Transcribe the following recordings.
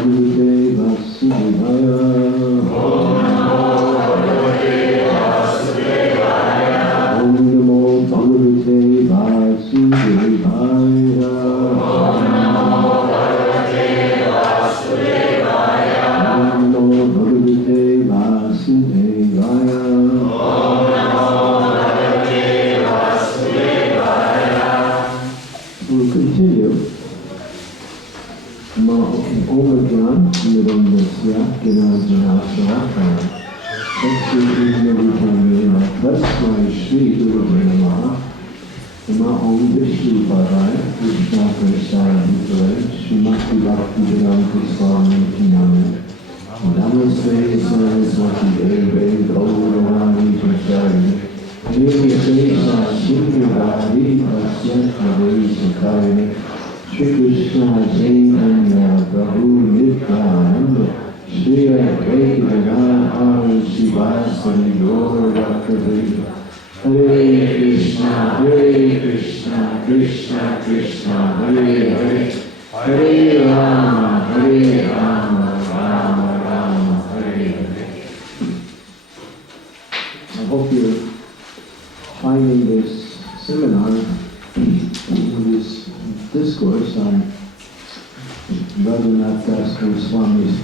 Bhagavate Vasudevaya. Om Namo Bhagavate Vasudevaya. Om Namo Bhagavate Vasudevaya. Om Namo Bhagavate Vasudevaya. Om Namo Bhagavate Vasudevaya. Om Namo Bhagavate Vasudevaya. We'll continue. Omagyan, Nirandasya, Kirajanasarakha. Ekshitrinyavitamena, Tasmai Shri Guru Namaha. Nama Om Vishnu Padaya, Krishna Prasad Hidray, Srimati Bhakti Vedanta Swami Kinami. Namaste Saraswati Deve, Gauravani Prasari. Nirvishesha Shri Bhakti Prasyatma Devi Sakayani. Shri Krishna Chaitanya Prabhu Nityananda Shri Advaita Gadadhara Srivasadi Gaura Bhaktavrinda. Hare Krishna, Krishna Krishna, Hare Hare, Hare Rama, Rama Rama, Hare Hare. I hope you're finding this seminar, this discourse on ISKCON Swami's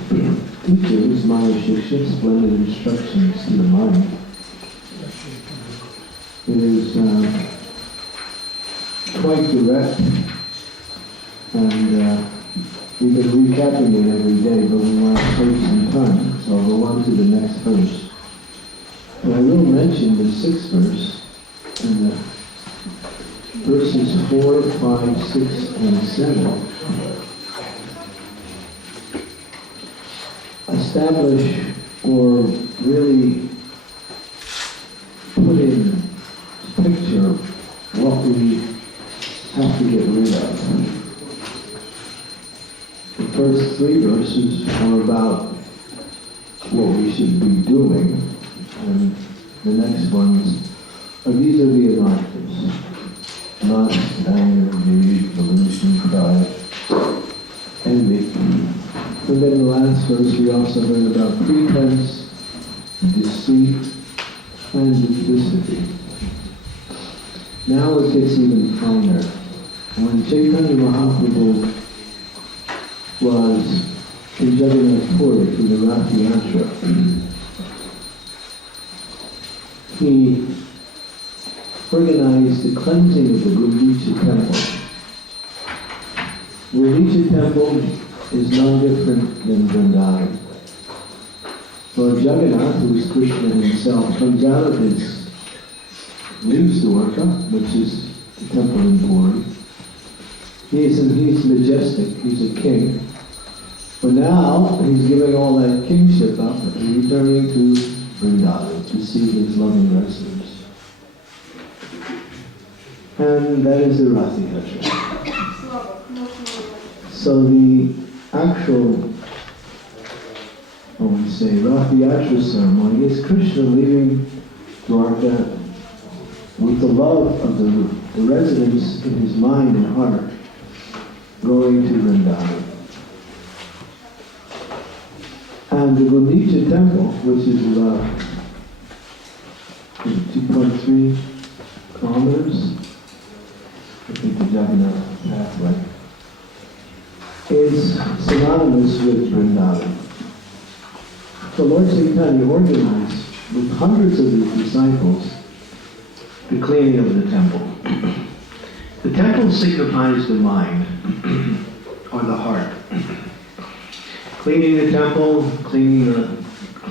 teachings, Manah Shiksha, splendid instructions to the mind. It is quite direct, and we've been recapping it every day, but we want to take some time, so I'll go on to the next verse. And I will mention the sixth verse, and the verses 4, 5, 6, and 7 establish or really put in picture what we have to get rid of. The first three verses are about what we should be doing, and the next ones are these are the anarthas. Lust, anger, greed, delusion, pride, envy. And then in the last verse we also heard about pretense, deceit, and duplicity. Now it gets even finer. When Chaitanya Mahaprabhu was in Jagannath Puri for the Rath Yatra, he organized the cleansing of the Gundicha temple. Gundicha temple is no different than Vrindavan. Lord Jagannath, who is Krishna himself, comes out of his, leaves Dwarka, which is the temple in Puri. He's majestic, he's a king. But now he's giving all that kingship up and returning to Vrindavan to see his loving residence. And that is the Rath Yatra. So the actual, when we say Rath Yatra ceremony, is Krishna leaving Dwarka with the love of the residents in his mind and heart, going to Vrindavan. And the Gundicha temple, which is about 2.3 kilometers, I think the Jagannath pathway, is synonymous with Vrindavan. So Lord Chaitanya organized with hundreds of his disciples the cleaning of the temple. The temple signifies the mind, or the heart. Cleaning the temple, cleaning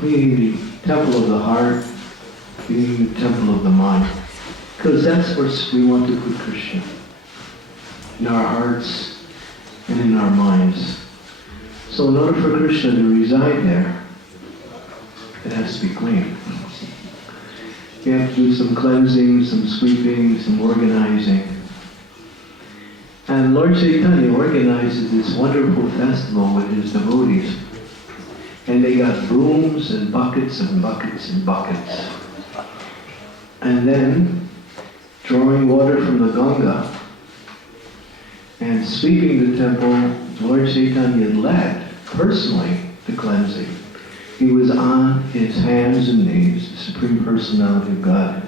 the temple of the heart, cleaning the temple of the mind. Because that's where we want to put Krishna. In our hearts and in our minds. So in order for Krishna to reside there, it has to be clean. You have to do some cleansing, some sweeping, some organizing. And Lord Chaitanya organizes this wonderful festival with his devotees. And they got brooms and buckets and buckets and buckets. And then, drawing water from the Ganga and sweeping the temple, Lord Chaitanya led personally the cleansing. He was on his hands and knees, the Supreme Personality of God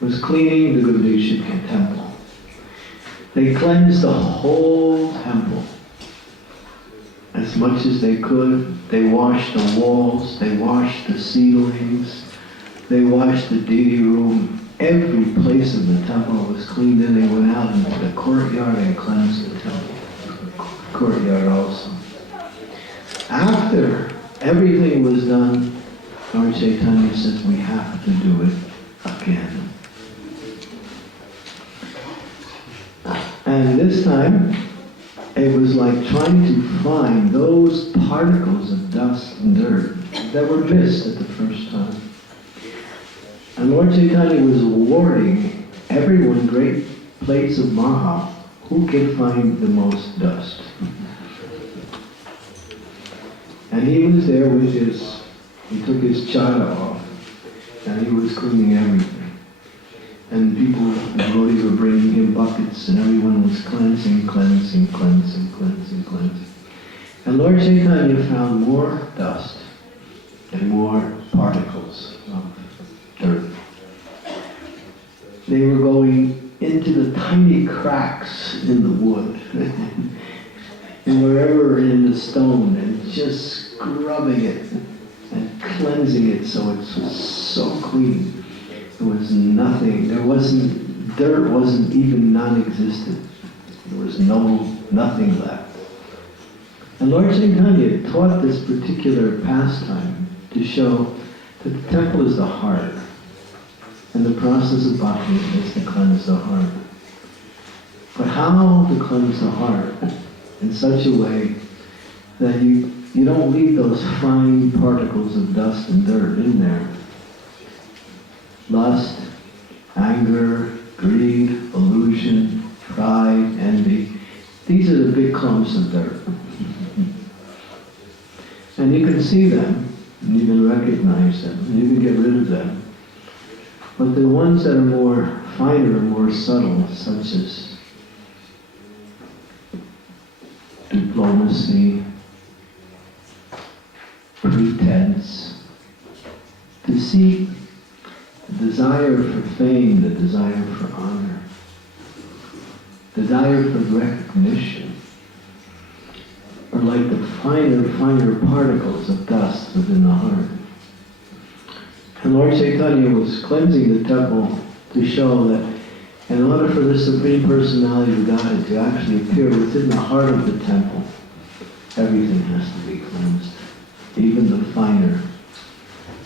was cleaning the Gaudiya temple. They cleansed the whole temple as much as they could. They washed the walls, they washed the ceilings, they washed the deity room. Every place of the temple was cleaned, and they went out into the courtyard and cleansed the temple. Courtyard also. After everything was done, Lord Chaitanya says we have to do it again. And this time, it was like trying to find those particles of dust and dirt that were missed at the first time. And Lord Chaitanya was awarding everyone great plates of Manah who can find the most dust. And he was there with he took his chada off, and he was cleaning everything. And people, the devotees were bringing him buckets, and everyone was cleansing. And Lord Chaitanya found more dust and more particles of dirt. They were going into the tiny cracks in the wood, and wherever in the stone, and just scrubbing it and cleansing it so it was so clean. There was nothing, dirt wasn't even non-existent. There was nothing left. And Lord Chaitanya taught this particular pastime to show that the temple is the heart, and the process of bhakti is to cleanse the heart. But how to cleanse the heart in such a way that you don't leave those fine particles of dust and dirt in there. Lust, anger, greed, illusion, pride, envy. These are the big clumps of dirt. And you can see them, and you can recognize them, and you can get rid of them. But the ones that are more finer and more subtle, such as diplomacy, pretense, deceit, the desire for fame, the desire for honor, the desire for recognition, are like the finer particles of dust within the heart. And Lord Chaitanya was cleansing the temple to show that in order for the Supreme Personality of God to actually appear within the heart of the temple, everything has to be cleansed, even the finer.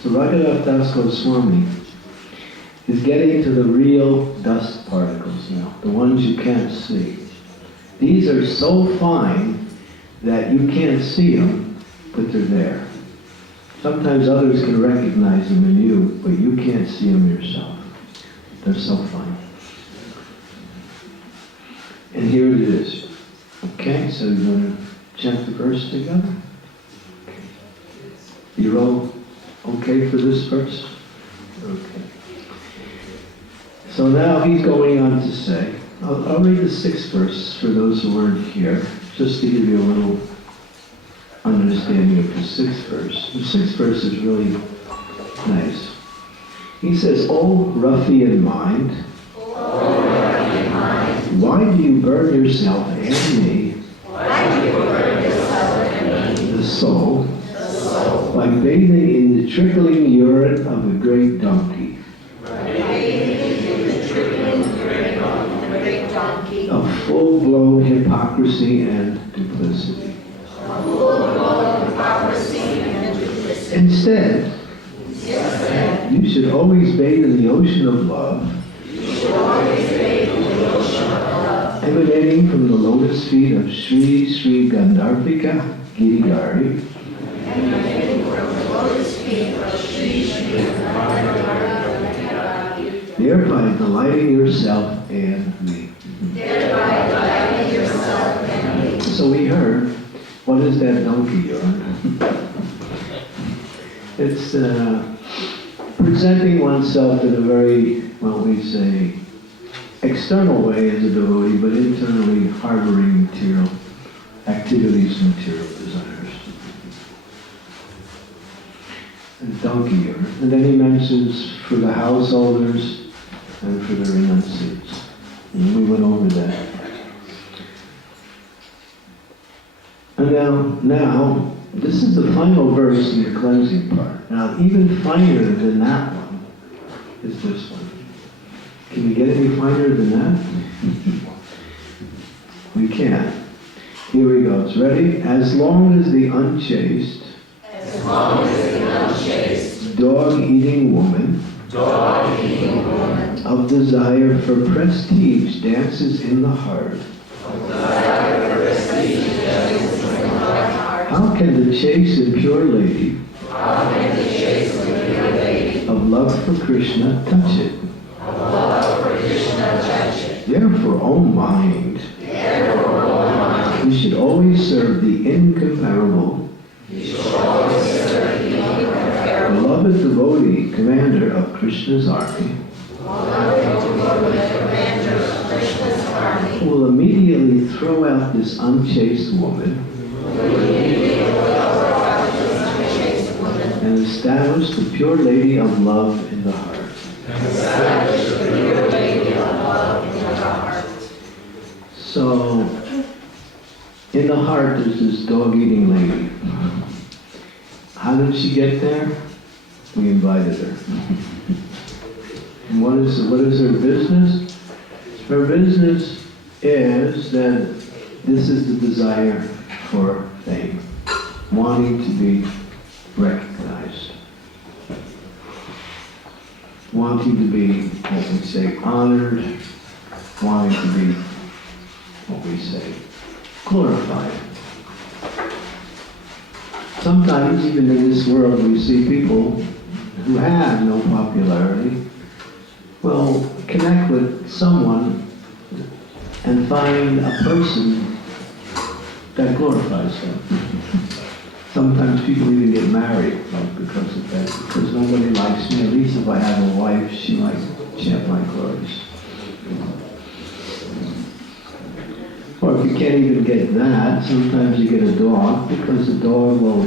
So ISKCON Swami is getting to the real dust particles now, the ones you can't see. These are so fine that you can't see them, but they're there. Sometimes others can recognize them in you, but you can't see them yourself. They're so fine. And here it is. Okay, so you're going to chant the verse together? Okay. You're all okay for this verse? Okay. So now he's going on to say, I'll read the 6th verse for those who weren't here, just to give you a little understanding of the 6th verse. The 6th verse is really nice. He says, "O ruffian mind, why do you burn yourself and me, the soul, by bathing in the trickling urine of a great donkey, of full-blown hypocrisy and duplicity? Instead, you should always bathe in the ocean of love, emanating from the lotus feet of Sri Sri Gandharvika Giridhari, thereby delighting yourself and me." So we heard, what is that donkey urine? It's presenting oneself in a very, well, we say, external way as a devotee, but internally harboring material activities and material desires. donkey. And then he mentions for the householders and for the renunciates. And we went over that. And now, this is the final verse in the cleansing part. Now, even finer than that one is this one. Can we get any finer than that? We can't. Here he goes. Ready? As long as the unchaste, dog-eating woman, of desire for prestige dances in the heart, how can the chaste and pure lady of love for Krishna touch it? Therefore, O mind, we should always serve the incomparable, beloved devotee, commander of Krishna's army, who will immediately throw out this unchaste woman and establish the pure lady of love in the heart. So, in the heart there's this dog-eating lady. How did she get there? We invited her. And what is her business? Her business is that this is the desire for fame, wanting to be recognized, wanting to be, what we say, honored, wanting to be, what we say, glorified. Sometimes, even in this world, we see people who have no popularity will connect with someone and find a person that glorifies them. Sometimes people even get married because of that, because nobody likes me. At least if I have a wife, she might chant my glories. Or if you can't even get that, sometimes you get a dog, because the dog will,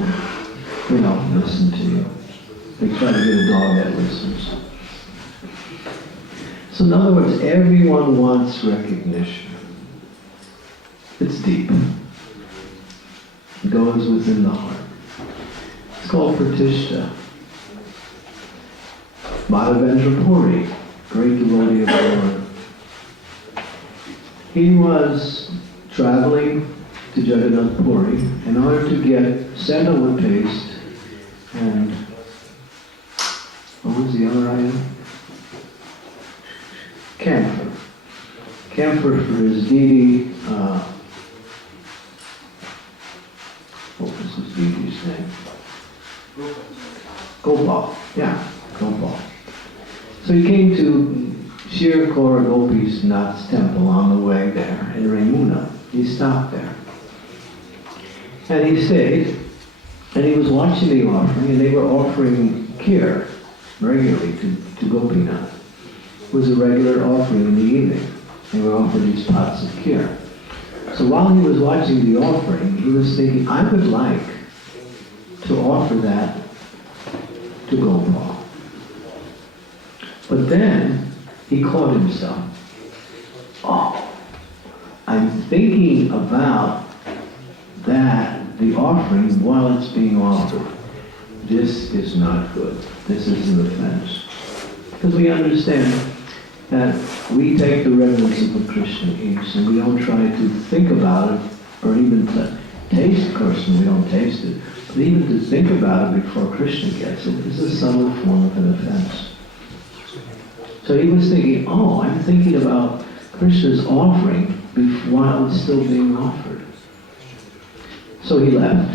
listen to you. They try to get a dog that listens. So in other words, everyone wants recognition. It's deep. It goes within the heart. It's called Pratishta. Madhavendra Puri, great devotee of the Lord. He was traveling to Jagannath Puri in order to get sandalwood paste and what was the other item? Camphor. Camphor for his deity. What was his deity's name? Gopal. Yeah, Gopal. So he came to Shri Kaur Gopi Nath's temple on the way there in Ramuna. He stopped there. And he stayed, and he was watching the offering, and they were offering kheer regularly to Gopinath. It was a regular offering in the evening. They were offering these pots of kheer. So while he was watching the offering, he was thinking, I would like to offer that to Gopal. But then he caught himself. Oh, I'm thinking about that, the offering, while it's being offered. This is not good. This is an offense. Because we understand that we take the remnants of a Krishna eats and we don't try to think about it or even to taste. Of course, we don't taste it, but even to think about it before Krishna gets it is a subtle form of an offense. So he was thinking, oh, I'm thinking about Krishna's offering while it's still being offered. So he left.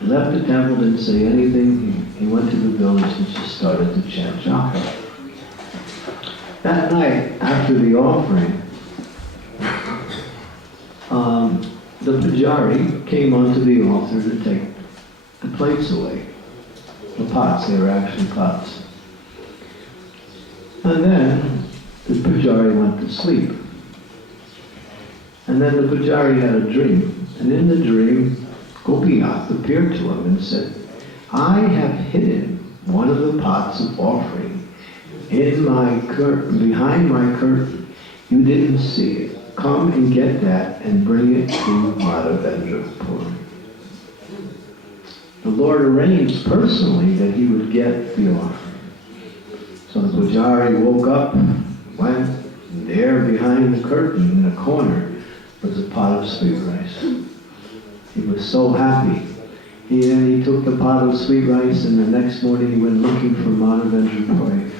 He left the temple, didn't say anything. He went to the village and just started to chant japa. That night, after the offering, the pujari came onto the altar to take the plates away. The pots, they were actually pots. And then the pujari went to sleep. And then the pujari had a dream. And in the dream, Gopinath appeared to him and said, I have hidden one of the pots of offering in my curtain, behind my curtain. You didn't see it. Come and get that and bring it to Madhavendra Puri. The Lord arranged personally that he would get the offering. So the Pujari woke up, went, and there behind the curtain in a corner was a pot of sweet rice. He was so happy. He took the pot of sweet rice, and the next morning he went looking for Madhavendra Puri.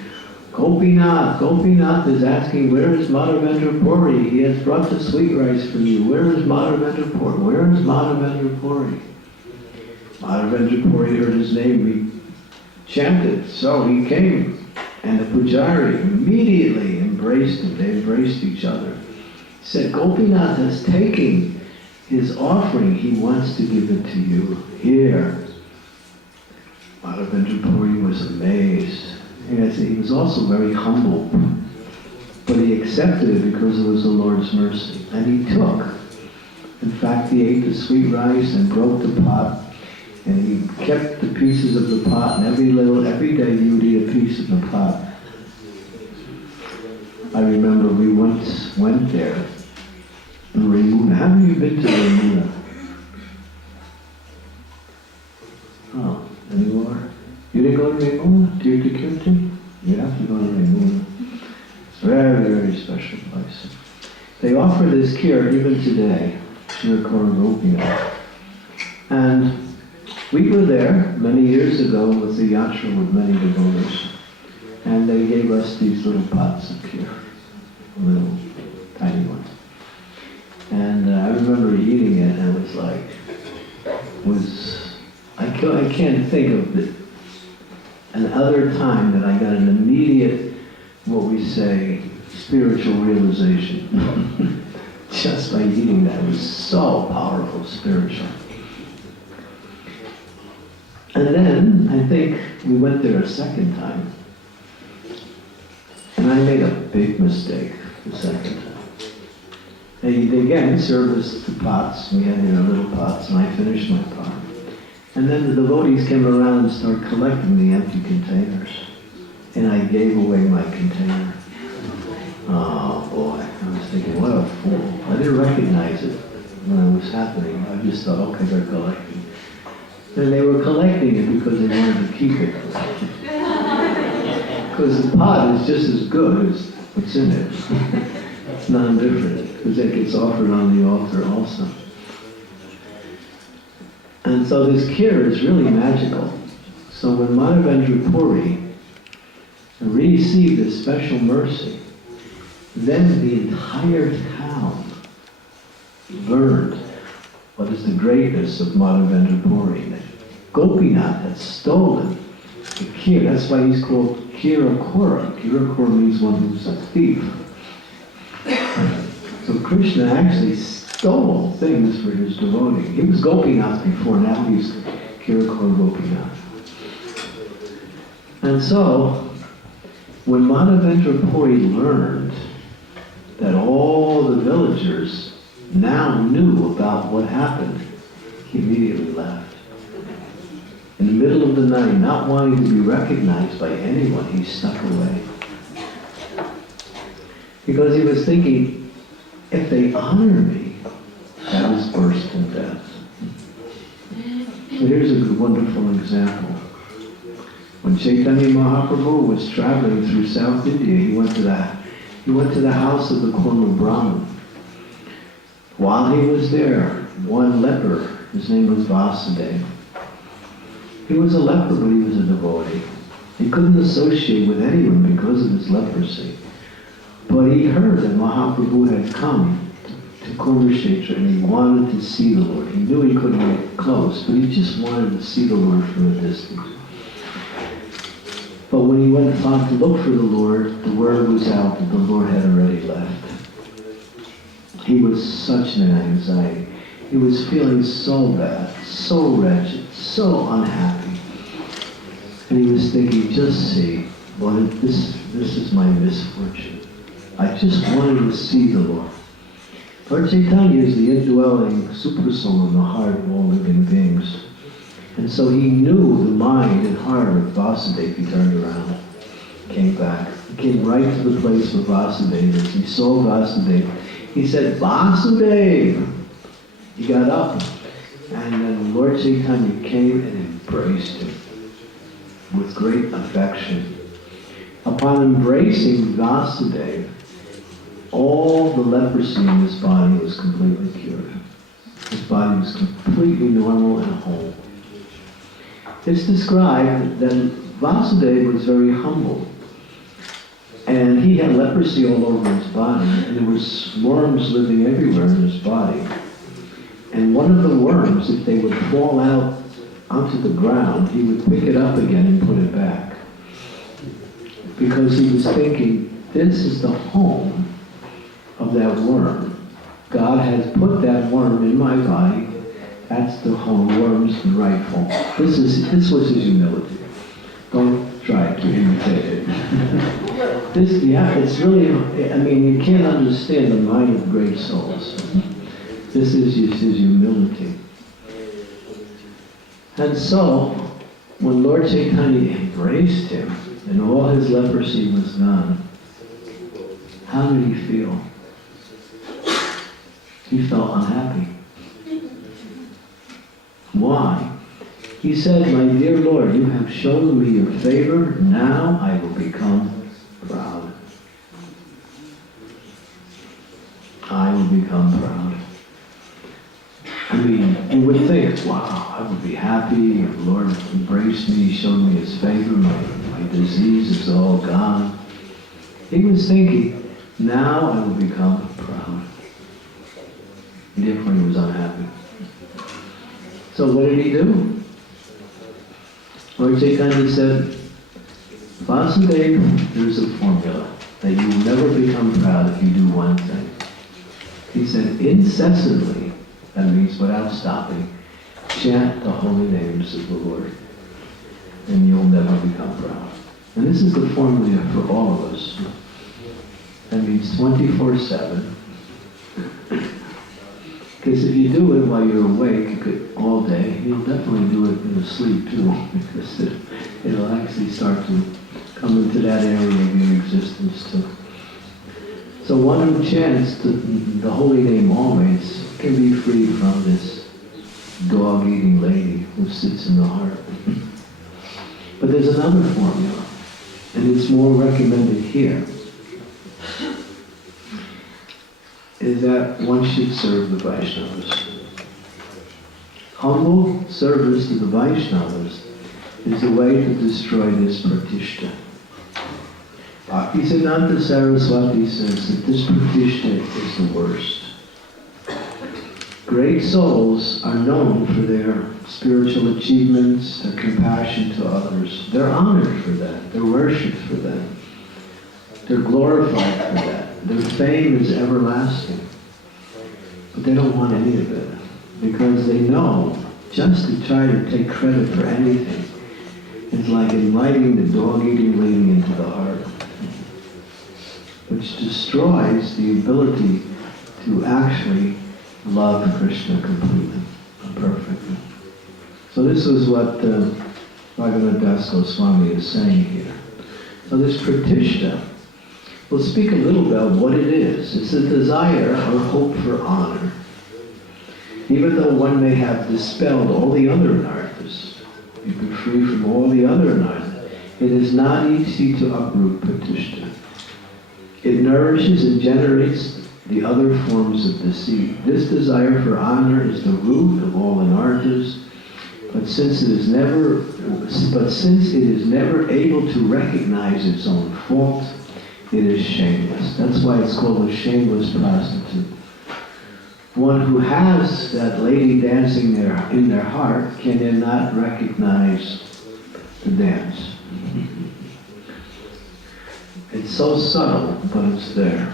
Gopinath is asking, where is Madhavendra Puri? He has brought the sweet rice for you. Where is Madhavendra Puri? Where is Madhavendra Puri? Madhavendra Puri heard his name, he chanted, so he came. And the Pujari immediately embraced him. They embraced each other. He said, Gopinath has taken his offering. He wants to give it to you. Here. Madhavendra Puri was amazed. He was also very humble. But he accepted it because it was the Lord's mercy. And he took. In fact, he ate the sweet rice and broke the pot. And he kept the pieces of the pot, and every day he would eat a piece of the pot. I remember we once went there in Ramuna. Have you been to Ramuna? Oh, anymore? You didn't go to Ramuna? Tirthakirti? You have to go to Ramuna. It's a very, very special place. They offer this kheer even today, Shirkor Gopinath. And we were there many years ago with the yatra with many devotees, and they gave us these little pots of kheer, little tiny ones. And I remember eating it, and it was like, I can't think of another time that I got an immediate, what we say, spiritual realization. Just by eating that. It was so powerful spiritual. And then, I think we went there a second time. And I made a big mistake the second time. They again served us the pots. We had little pots, and I finished my pot. And then the devotees came around and started collecting the empty containers. And I gave away my container. Oh boy, I was thinking, what a fool. I didn't recognize it when it was happening. I just thought, okay, they're collecting. And they were collecting it because they wanted to keep it. Because the pot is just as good as what's in it. It's non-different, because it gets offered on the altar also. And so this kheer is really magical. So when Madhavendra Puri received this special mercy, then the entire town learned what is the greatness of Madhavendra Puri. Gopinath had stolen the kheer. That's why he's called Kirakora. Kirakora means one who's a thief. So Krishna actually stole things for his devotee. He was Gopinath before, now he's Kirakora Gopinath. And so, when Madhavendra Puri learned that all the villagers now knew about what happened, he immediately left. In the middle of the night, not wanting to be recognized by anyone, he snuck away. Because he was thinking, if they honor me, that is worse than death. So here's a wonderful example. When Chaitanya Mahaprabhu was traveling through South India, he went to the house of the Kurma Brahmin. While he was there, one leper, his name was Vasudeva. He was a leper, but he was a devotee. He couldn't associate with anyone because of his leprosy. But he heard that Mahaprabhu had come to Kurukshetra and he wanted to see the Lord. He knew he couldn't get close, but he just wanted to see the Lord from a distance. But when he went on to look for the Lord, the word was out that the Lord had already left. He was such an anxiety. He was feeling so bad, so wretched, so unhappy. And he was thinking, just see, Lord, this is my misfortune. I just wanted to see the Lord. Lord Chaitanya is the indwelling super soul in the heart of all living beings. And so he knew the mind and heart of Vasudeva. He turned around, came back. He came right to the place where Vasudeva is. He saw Vasudeva. He said, Vasudeva! He got up, and then Lord Chaitanya came and embraced him with great affection. Upon embracing Vasudeva, all the leprosy in his body was completely cured. His body was completely normal and whole. It's described that Vasudeva was very humble. And he had leprosy all over his body, and there was worms living everywhere in his body. And one of the worms, if they would fall out onto the ground, he would pick it up again and put it back. Because he was thinking, this is the home of that worm. God has put that worm in my body. That's the home. Worm's rightful. This was his humility. Don't try to imitate it. It's really, you can't understand the mind of great souls. This is just his humility. And so, when Lord Chaitanya embraced him and all his leprosy was gone, how did he feel? He felt unhappy. Why? He said, my dear Lord, you have shown me your favor, now I will become proud. I will become proud. You would think, wow, I would be happy if the Lord embraced me, showed me his favor, my disease is all gone. He was thinking, now I will become proud. And therefore he was unhappy. So what did he do? Lord Chaitanya said, Vasudeva, there's a formula that you will never become proud if you do one thing. He said, incessantly, that means without stopping, chant the holy names of the Lord, and you'll never become proud. And this is the formula for all of us. That means 24/7. Because if you do it while you're awake all day, you'll definitely do it in the sleep too, because it'll actually start to come into that area of your existence too. So one who chants the holy name always can be free from this dog-eating lady who sits in the heart. But there's another formula, and it's more recommended here, is that one should serve the Vaishnavas. Humble service to the Vaishnavas is the way to destroy this pratishta. Bhaktisiddhanta Saraswati says that this pratishta is the worst. Great souls are known for their spiritual achievements, their compassion to others. They're honored for that. They're worshipped for that. They're glorified for that. Their fame is everlasting. But they don't want any of it. Because they know just to try to take credit for anything is like inviting the dog-eating lady into the heart, which destroys the ability to actually love Krishna completely and perfectly. So this is what ISKCON Swami is saying here. So this pratishta, we'll speak a little about what it is. It's a desire or hope for honor. Even though one may have dispelled all the other anarthas, you be free from all the other anarthas, it is not easy to uproot pratishta. It nourishes and generates the other forms of deceit. This desire for honor is the root of all anarthas, but since it is never able to recognize its own fault, it is shameless. That's why it's called a shameless prostitute. One who has that lady dancing in their heart can not recognize the dance. It's so subtle, but it's there.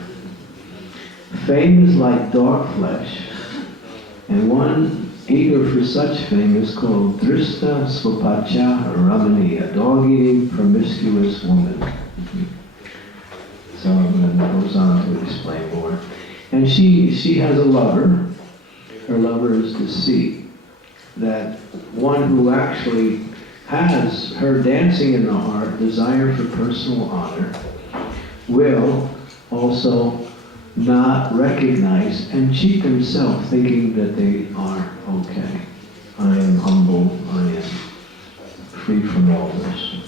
Fame is like dog flesh, and one eager for such fame is called Drista Swapacha Ramani, a dog-eating, promiscuous woman. So it goes on to explain more. And she has a lover. Her lover is deceit. that one who actually has her dancing in the heart, desire for personal honor, will also not recognize and cheat themselves thinking that they are okay. I am humble, I am free from all this.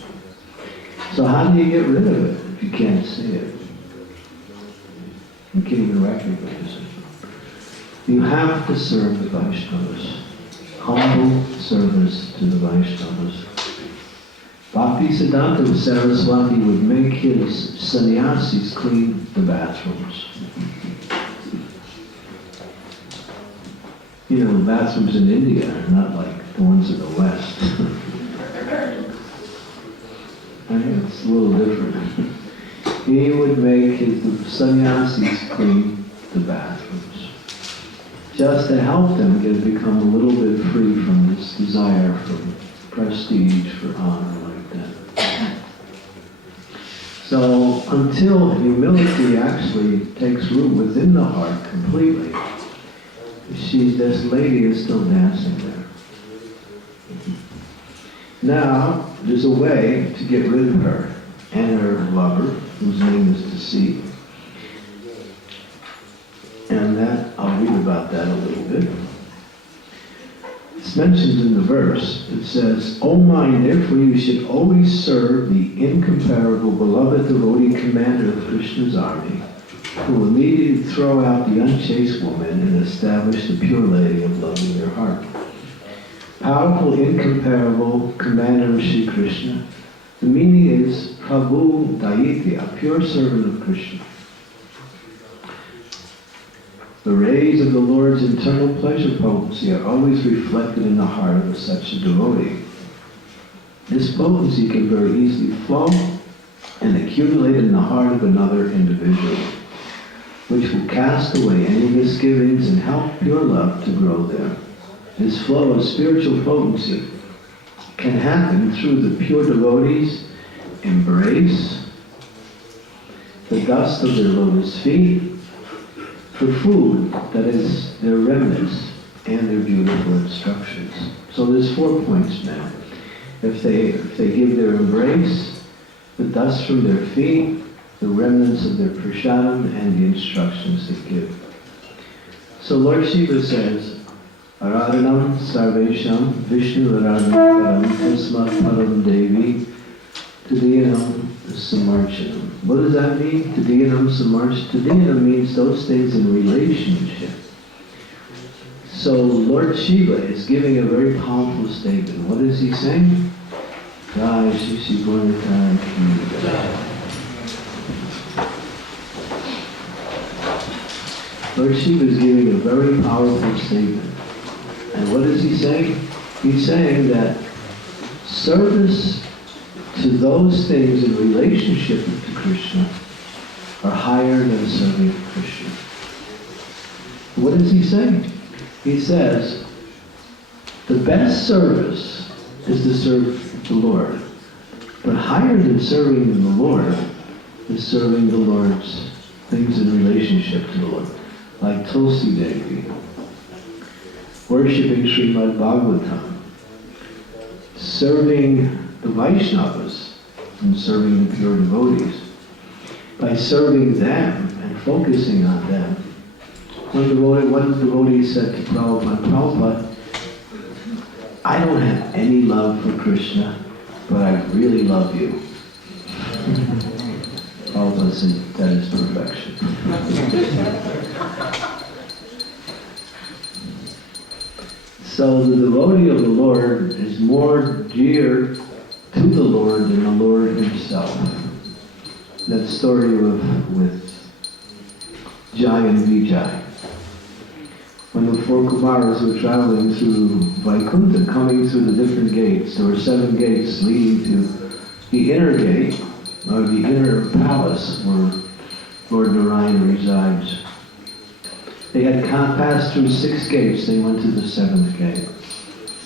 So how do you get rid of it if you can't see it? You can't even recognize it. You have to serve the Vaishnavas. Humble service to the Vaishnavas. Bhaktisiddhanta Saraswati would make his sannyasis clean the bathrooms. You know, the bathrooms in India are not like the ones in the West. I think it's a little different. He would make the sannyasis clean the bathrooms, just to help them become a little bit free from this desire for prestige, for honor like that. So until humility actually takes root within the heart completely, this lady is still dancing there. Now, there's a way to get rid of her and her lover, whose name is Deceit. And that, I'll read about that a little bit. It's mentioned in the verse. It says, O mind, therefore you should always serve the incomparable, beloved devotee commander of Krishna's army, who will immediately throw out the unchaste woman and establish the pure lady of love in your heart. Powerful, incomparable commander of Sri Krishna. The meaning is Prabhu Daitya, a pure servant of Krishna. The rays of the Lord's internal pleasure potency are always reflected in the heart of such a devotee. This potency can very easily flow and accumulate in the heart of another individual, which will cast away any misgivings and help pure love to grow there. This flow of spiritual potency can happen through the pure devotees' embrace, the dust of their lotus feet, for food, that is, their remnants, and their beautiful instructions. So there's 4 points now. If they give their embrace, the dust from their feet, the remnants of their prasadam, and the instructions they give. So Lord Shiva says, Aradhanam sarvesham Vishnu aradhanam tasmat param devi tadiyanam samarchanam. What does that mean? Tadiyanam samarchanam. Tadiyanam means those things in relationship. So Lord Shiva is giving a very powerful statement. What is he saying? Jai Shri Shri Gauranga Ki Jai. Lord Shiva is giving a very powerful statement. And what is he saying? He's saying that service to those things in relationship to Krishna are higher than serving Krishna. What is he saying? He says, the best service is to serve the Lord. But higher than serving the Lord is serving the Lord's things in relationship to the Lord. Like Tulsi Devi, worshipping Srimad Bhagavatam, serving the Vaishnavas and serving the pure devotees. By serving them and focusing on them, one devotee said to Prabhupada, Prabhupada, I don't have any love for Krishna, but I really love you. Prabhupada said, that is perfection. So the devotee of the Lord is more dear to the Lord than the Lord himself. That story with Jai and Vijay. When the 4 Kumaras were traveling through Vaikuntha, coming through the different gates, there were 7 gates leading to the inner gate, or the inner palace where Lord Narayan resides. They had passed through 6 gates, they went to the 7th gate.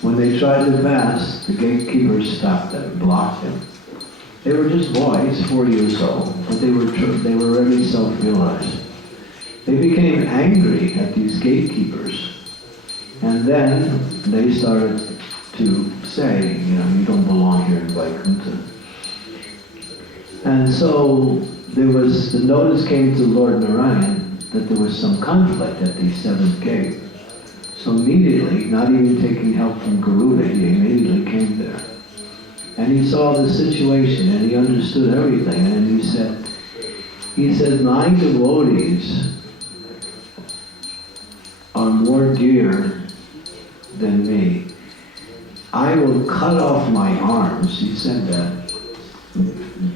When they tried to pass, the gatekeepers stopped them, blocked them. They were just boys, 4 years old, but they were already self-realized. They became angry at these gatekeepers, And then they started to say, you don't belong here in Vaikuntha. And so the notice came to Lord Narayan that there was some conflict at the seventh gate. So immediately, not even taking help from Garuda, he immediately came there. And he saw the situation and he understood everything. And he said, my devotees are more dear than me. I will cut off my arms, he said that,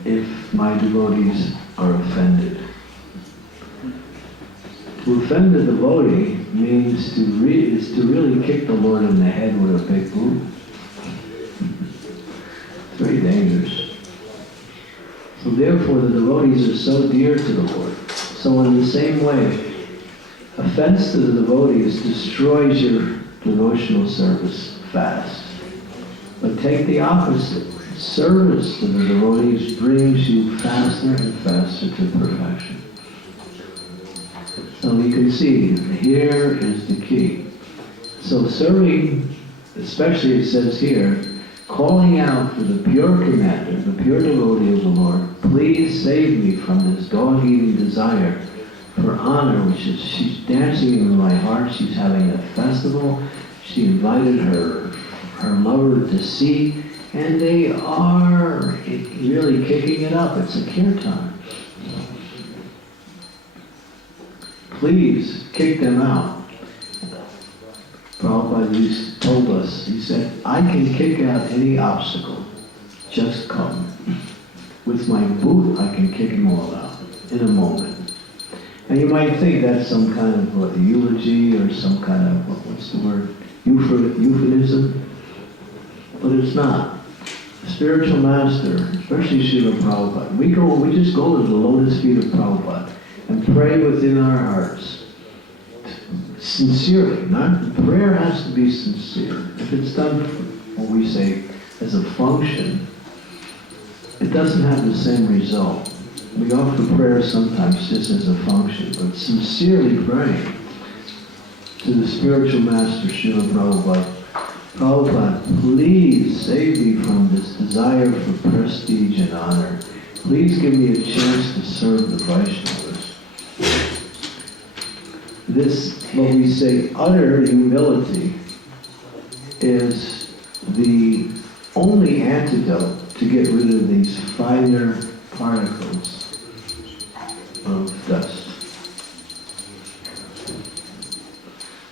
if my devotees are offended. To offend the devotee means to really kick the Lord in the head with a big boot. It's very dangerous. So therefore the devotees are so dear to the Lord. So in the same way, offense to the devotees destroys your devotional service fast. But take the opposite. Service to the devotees brings you faster and faster to perfection. So you can see, here is the key. So serving, especially it says here, calling out for the pure commander, the pure devotee of the Lord, please save me from this dog-eating desire for honor, which is, she's dancing in my heart, she's having a festival, she invited her lover to see, and they are really kicking it up. It's a kirtan. Please kick them out. Prabhupada told us, he said, I can kick out any obstacle. Just come. With my boot, I can kick them all out in a moment. And you might think that's some kind of eulogy or some kind of, what's the word, euphemism. But it's not. The spiritual master, especially Srila Prabhupada, we just go to the lotus feet of Prabhupada and pray within our hearts. Sincerely, prayer has to be sincere. If it's done, what we say, as a function, it doesn't have the same result. We offer prayer sometimes just as a function, but sincerely praying to the spiritual master, Srila Prabhupada, Prabhupada, please save me from this desire for prestige and honor. Please give me a chance to serve the Vaishnavas. This, what we say, utter humility is the only antidote to get rid of these finer particles of dust.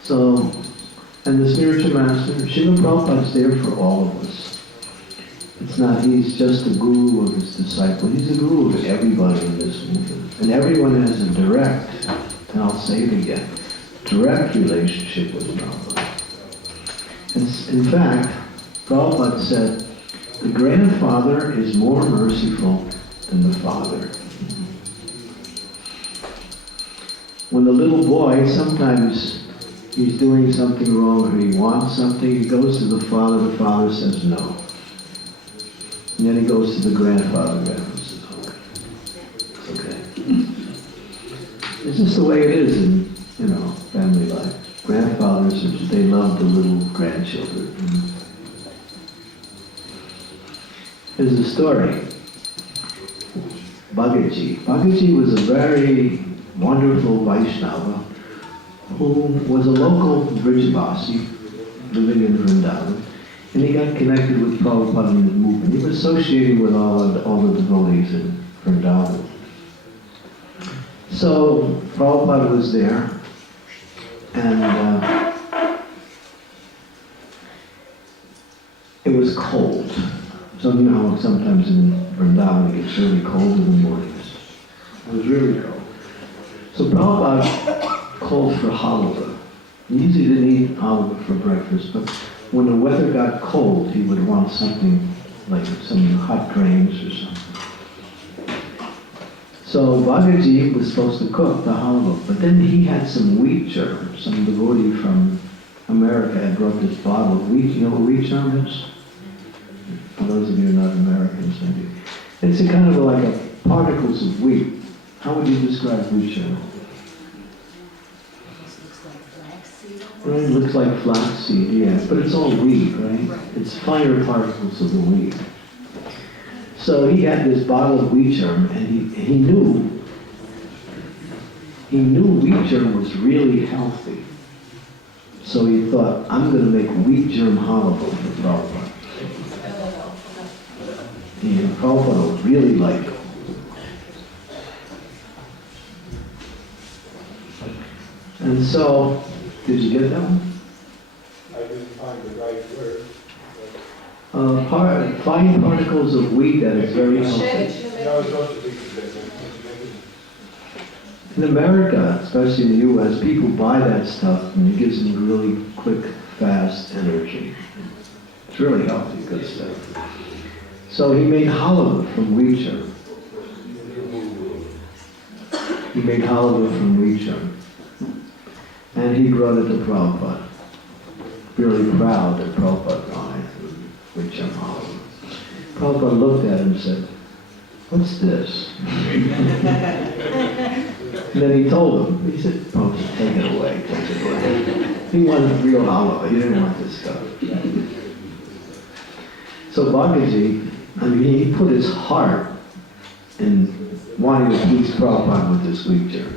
So, and the spiritual master, Srila Prabhupada's there for all of us. It's not, he's just a guru of his disciple. He's a guru of everybody in this movement. And everyone has a direct, and I'll say it again, direct relationship with Prabhupada. And in fact, Prabhupada said, the grandfather is more merciful than the father. When the little boy, sometimes he's doing something wrong or he wants something, he goes to the father says no. And then he goes to the grandfather says, okay. It's just the way it is in, family life. Grandfathers, they love the little grandchildren. There's a story. Bhagaji. Bhagaji was a very wonderful Vaishnava who was a local Vrijavasi living in Vrindavan, and he got connected with Prabhupada in the movement. He was associating with all the devotees in Vrindavan. So Prabhupada was there, and it was cold. So sometimes in Vrindavan it gets really cold in the mornings. It was really cold. So Prabhupada called for halva. He usually didn't eat halva for breakfast, but when the weather got cold, he would want something like some hot grains or something. So Bhagaji was supposed to cook the halva, but then he had some wheat germ. Some devotee from America had brought this bottle of wheat. You know what wheat germ is? For those of you who are not Americans, maybe. It's a kind of like a particles of wheat. How would you describe wheat germ? Right? It looks like flaxseed, yeah, but it's all wheat, right? It's finer particles of the wheat. So he had this bottle of wheat germ, and he knew wheat germ was really healthy. So he thought, I'm going to make wheat germ halava for Prabhupada. And Prabhupada would really like it. And so, did you get that one? I didn't find the right word. Fine particles of wheat that is very healthy. No, it's not a big thing. In America, especially in the U.S., people buy that stuff and it gives them really quick, fast energy. It's really healthy, good stuff. So he made halava from wheat germ. He made halava from wheat germ. And he brought it to Prabhupada. Really proud that Prabhupada brought it wheat germ halava. Prabhupada looked at him and said, what's this? And then he told him, he said, Prabhupada, take it away, take it away. He wanted real halava, he didn't want this stuff. So Bhagaji, he put his heart in wanting to please Prabhupada with this wheat germ.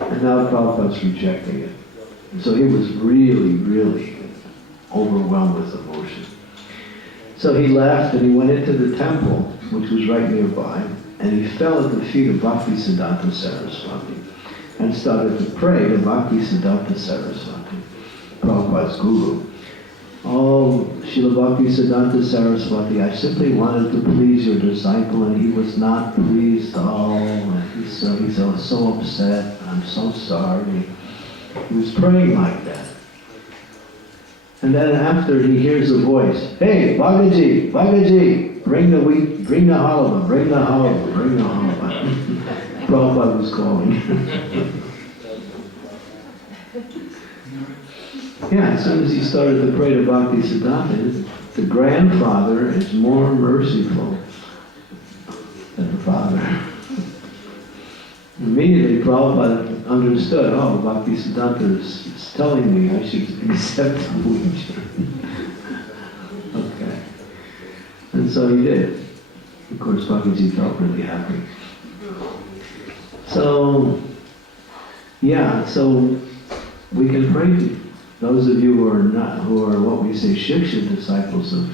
And now Prabhupada's rejecting it. So he was really, really overwhelmed with emotion. So he left and he went into the temple, which was right nearby, and he fell at the feet of Bhaktisiddhanta Saraswati and started to pray to Bhaktisiddhanta Saraswati, Prabhupada's guru. Oh, Srila Bhaktisiddhanta Saraswati, I simply wanted to please your disciple, and he was not pleased at all. And he's so upset. I'm so sorry. He was praying like that. And then after he hears a voice, hey, Bhagaji, Bhagaji, bring the wheat, bring the halava, bring the halava, bring the halava. Prabhupada was calling. Yeah, as soon as he started to pray to Bhaktisiddhanta, the grandfather is more merciful than the father. Immediately Prabhupada understood, oh, Bhaktisiddhanta is telling me I should accept the wheat germ. Okay. And so he did. Of course, Bhagaji felt really happy. So, yeah, so we can pray. Those of you who are what we say Shiksha disciples of,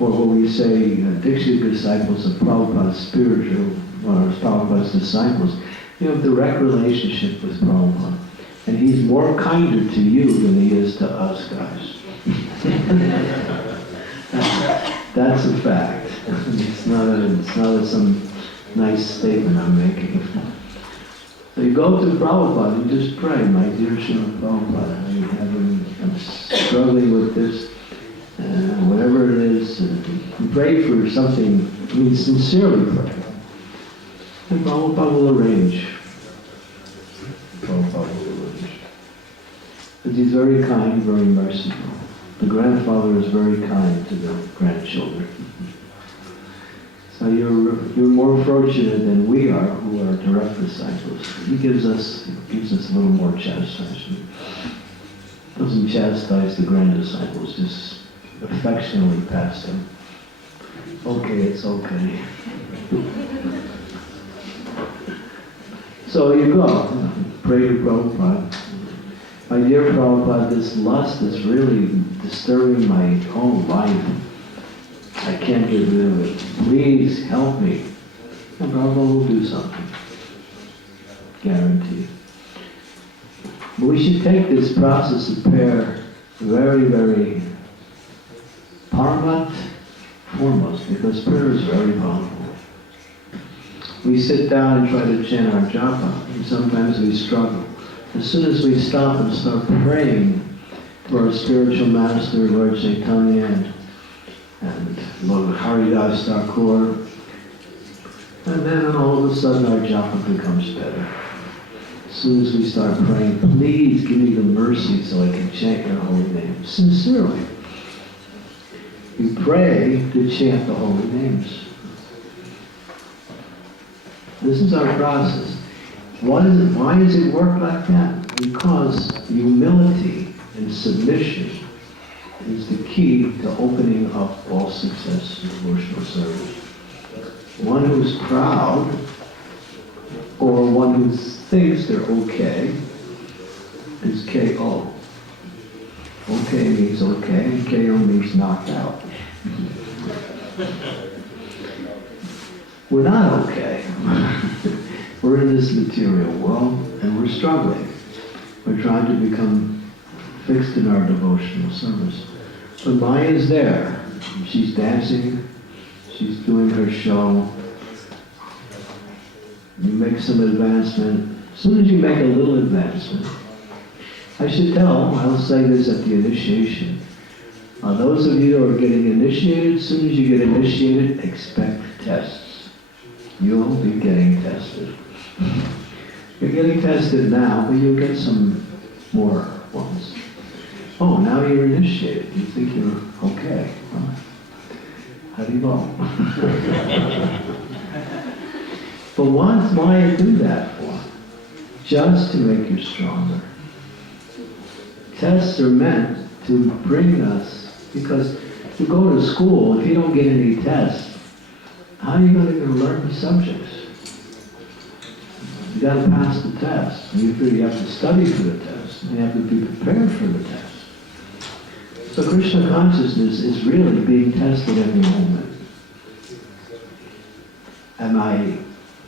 or what we say Diksha disciples of Prabhupada's spiritual, or Prabhupada's disciples, you have direct relationship with Prabhupada. And he's more kinder to you than he is to us guys. That's a fact. It's not some nice statement I'm making. So you go to Prabhupada and just pray, my dear Srila Prabhupada, I'm struggling with this, whatever it is, pray for something, sincerely pray. And Prabhupada will arrange. Prabhupada will arrange. Because he's very kind, very merciful. The grandfather is very kind to the grandchildren. So you're more fortunate than we are, who are direct disciples. He gives us a little more chastisement. Doesn't chastise the grand disciples, just affectionately pats them. Okay, it's okay. So you go, pray to Prabhupada. My dear Prabhupada, this lust is really disturbing my whole life. I can't get rid of it. Please help me. And Prabhupada will do something. Guaranteed. But we should take this process of prayer very, very paramount, foremost, because prayer is very powerful. We sit down and try to chant our japa, and sometimes we struggle. As soon as we stop and start praying to our spiritual master, Lord Chaitanya, and Lord Haridas Thakur, and then all of a sudden our japa becomes better. As soon as we start praying, please give me the mercy so I can chant your holy name. Sincerely. We pray to chant the holy names. This is our process. Why does it work like that? Because humility and submission is the key to opening up all success in devotional service. One who's proud, or one who thinks they're okay, is KO. Okay means okay, and KO means knocked out. We're not okay. We're in this material world, and we're struggling. We're trying to become fixed in our devotional service. But Maya's there. She's dancing. She's doing her show. You make some advancement. As soon as you make a little advancement, I'll say this at the initiation. Those of you who are getting initiated, as soon as you get initiated, expect tests. You'll be getting tested. You're getting tested now, but you'll get some more ones. Oh, now you're initiated. You think you're okay. Well, how do you go? But what's Maya do that for? Just to make you stronger. Tests are meant to bring us, because you go to school, if you don't get any tests, how are you going to learn the subjects? You got to pass the test. And you have to study for the test. And you have to be prepared for the test. So Krishna consciousness is really being tested every moment. Am I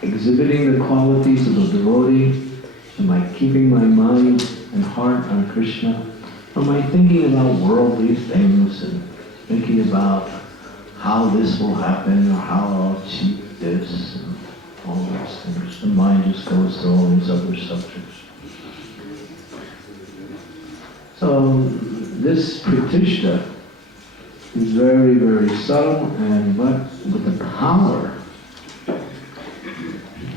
exhibiting the qualities of a devotee? Am I keeping my mind and heart on Krishna? Or am I thinking about worldly things and thinking about how this will happen or how I'll achieve this and all those things? The mind just goes to all these other subjects. So this pratishta is very, very subtle, and but with the power,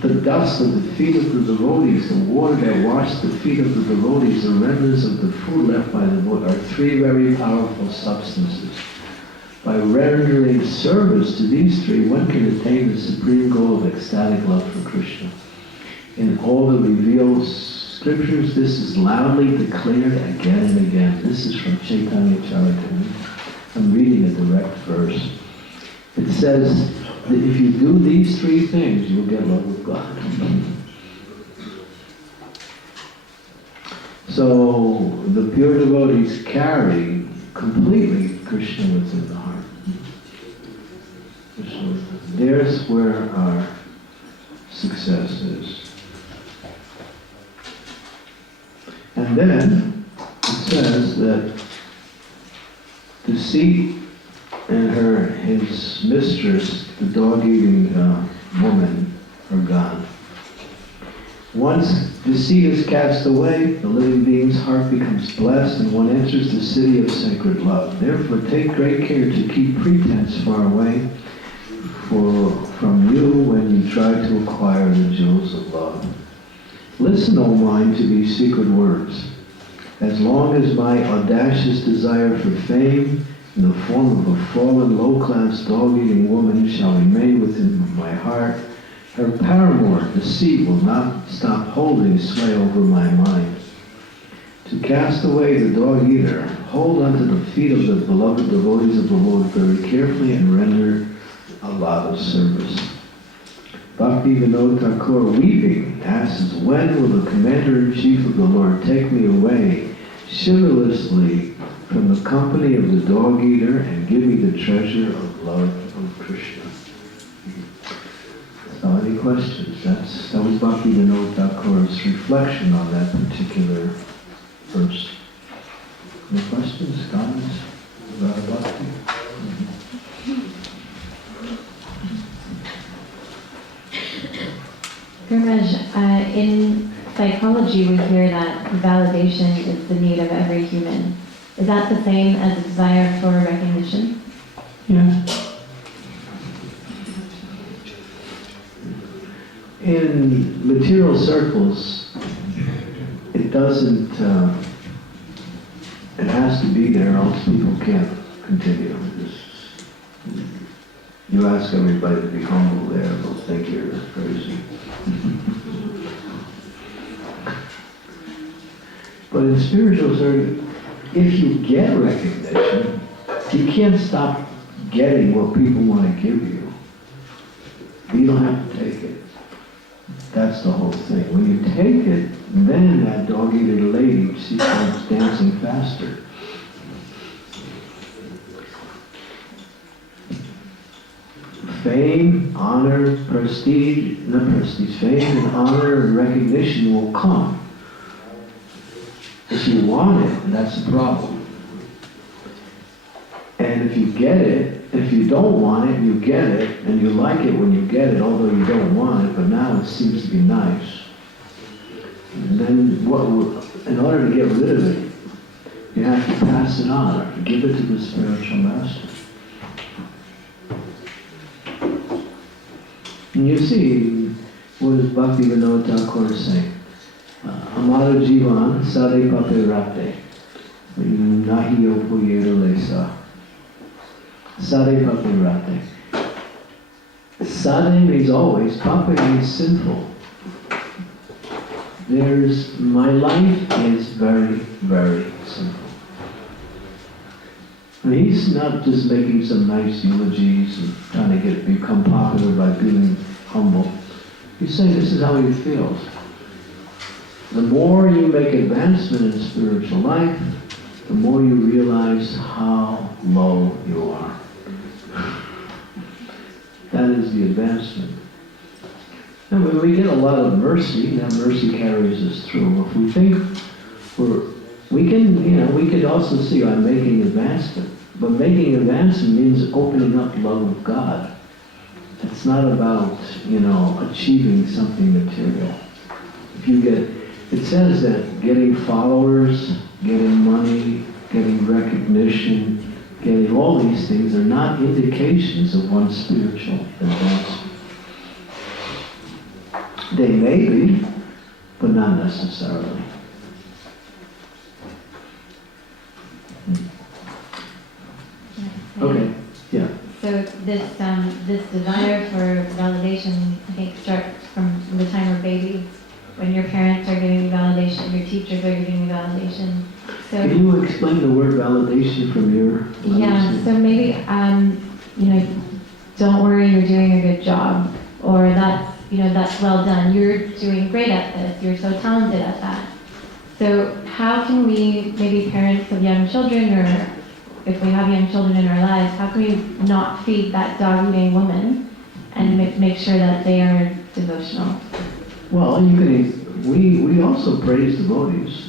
the dust of the feet of the devotees, the water that washed the feet of the devotees, the remnants of the food left by the devotees, are three very powerful substances. By rendering service to these three, one can attain the supreme goal of ecstatic love for Krishna. In all the revealed scriptures, this is loudly declared again and again. This is from Chaitanya Charitamrita. I'm reading a direct verse. It says that if you do these three things, you'll get love with God. So the pure devotees carry completely Krishna within the heart. There's where our success is. And then it says that deceit and his mistress, the dog-eating woman, are gone. Once deceit is cast away, the living being's heart becomes blessed, and one enters the city of sacred love. Therefore, take great care to keep pretense far away from you when you try to acquire the jewels of love. Listen, O mind, to these secret words. As long as my audacious desire for fame in the form of a fallen, low-class, dog-eating woman shall remain within my heart, her paramour, deceit, will not stop holding sway over my mind. To cast away the dog-eater, hold onto the feet of the beloved devotees of the Lord very carefully and render a lot of service. Bhakti Vinod Thakur, weeping, asks, when will the Commander-in-Chief of the Lord take me away chivalrously from the company of the dog-eater and give me the treasure of love of Krishna? So any questions? That was Bhakti Vinod Thakur's reflection on that particular verse. Any questions, comments about Bhakti? Gurumaj, in psychology we hear that validation is the need of every human. Is that the same as a desire for recognition? Yeah. In material circles, it doesn't, it has to be there, else people can't continue. You ask everybody to be humble there, they'll think you're crazy. But in spiritual service, if you get recognition, you can't stop getting what people want to give you. You don't have to take it. That's the whole thing. When you take it, then that dog-eared lady, she starts dancing faster. Fame, honor, prestige, fame and honor and recognition will come. If you want it, that's the problem. And if you get it, if you don't want it, you get it, and you like it when you get it, although you don't want it, but now it seems to be nice. And then, in order to get rid of it, you have to pass it on, or give it to the spiritual master. And you see, what does Bhaktivinoda Thakur say? Amara Jivan Sade Pape Rate Nahi Yopo Yero Lesa. Sade Pape Rate. Sade means always, Pape means sinful. My life is very, very simple. And he's not just making some nice eulogies and trying to become popular by being humble. He's saying this is how he feels. The more you make advancement in spiritual life, the more you realize how low you are. That is the advancement. And when we get a lot of mercy, that mercy carries us through. If we think we could also see I'm making advancement. But making advancement means opening up love of God. It's not about, achieving something material. It says that getting followers, getting money, getting recognition, getting all these things are not indications of one's spiritual advancement. They may be, but not necessarily. Okay, yeah. So this desire for validation, I think, starts from the time we're babies, when your parents are giving you validation, your teachers are giving you validation. So, can you explain the word validation from your understanding? Yeah, so maybe, don't worry, you're doing a good job, or that's well done, you're doing great at this, you're so talented at that. So how can we, maybe parents of young children, or if we have young children in our lives, how can we not feed that dog-eating woman and make sure that they are devotional? Well, we also praise devotees.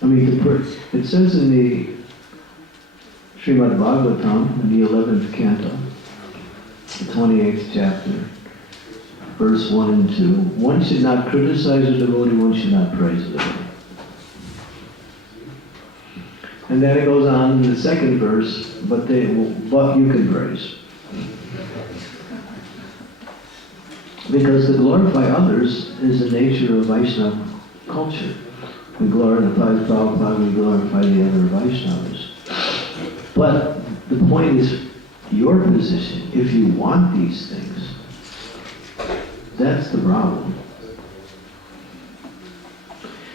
It says in the Srimad Bhagavatam, in the 11th canto, the 28th chapter, verse 1 and 2, one should not criticize a devotee, one should not praise a devotee. And then it goes on in the second verse, but you can praise. Because to glorify others is the nature of Vaishnava culture. We glorify Prabhupada, we glorify the other Vaishnavas. But the point is your position. If you want these things, that's the problem.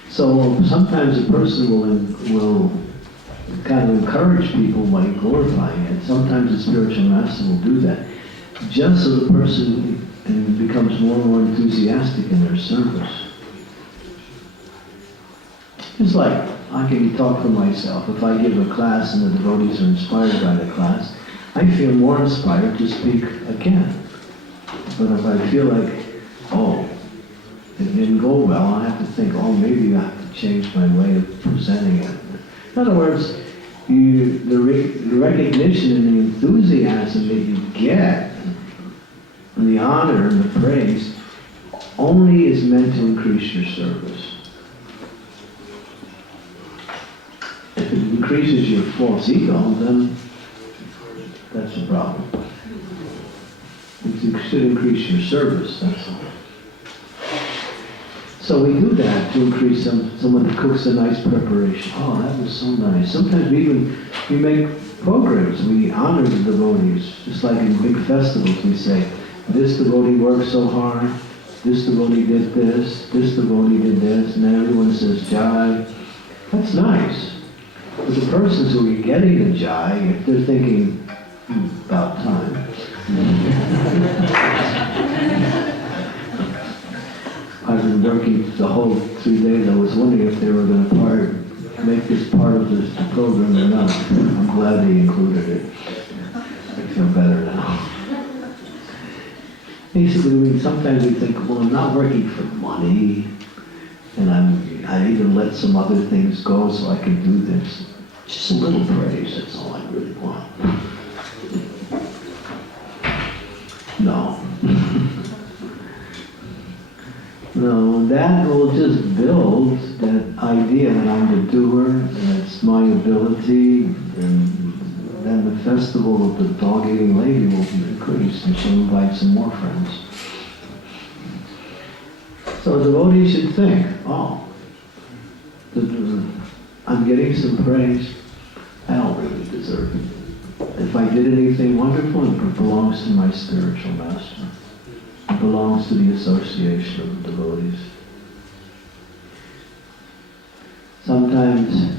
So sometimes a person will kind of encourage people by glorifying it. Sometimes the spiritual master will do that, just so the person becomes more and more enthusiastic in their service. It's like, I can talk for myself. If I give a class and the devotees are inspired by the class, I feel more inspired to speak again. But if I feel like, it didn't go well, I have to think, maybe I have to change my way of presenting it. In other words, the recognition and the enthusiasm that you get, and the honor and the praise, only is meant to increase your service. If it increases your false ego, then that's a problem. It should increase your service, that's all. So we do that to increase someone that cooks a nice preparation. Oh, that was so nice. Sometimes we make programs. We honor the devotees. Just like in big festivals, we say, this devotee worked so hard, this devotee did this devotee did this, and then everyone says Jai. That's nice. But the persons who are getting the jai, if they're thinking, about time. I've been working the whole 3 days. I was wondering if they were going to make this part of this program or not. I'm glad they included it. I feel better now. Basically, sometimes we think, well, I'm not working for money, and I even let some other things go so I can do this. Just a little praise, that's all I really want. No. No, that will just build that idea that I'm the doer, and it's my ability, and then the festival of the dog-eating lady will be increased, and she'll invite some more friends. So a devotee should think, oh, I'm getting some praise, I don't really deserve it. If I did anything wonderful, it belongs to my spiritual master. It belongs to the association of the devotees. Sometimes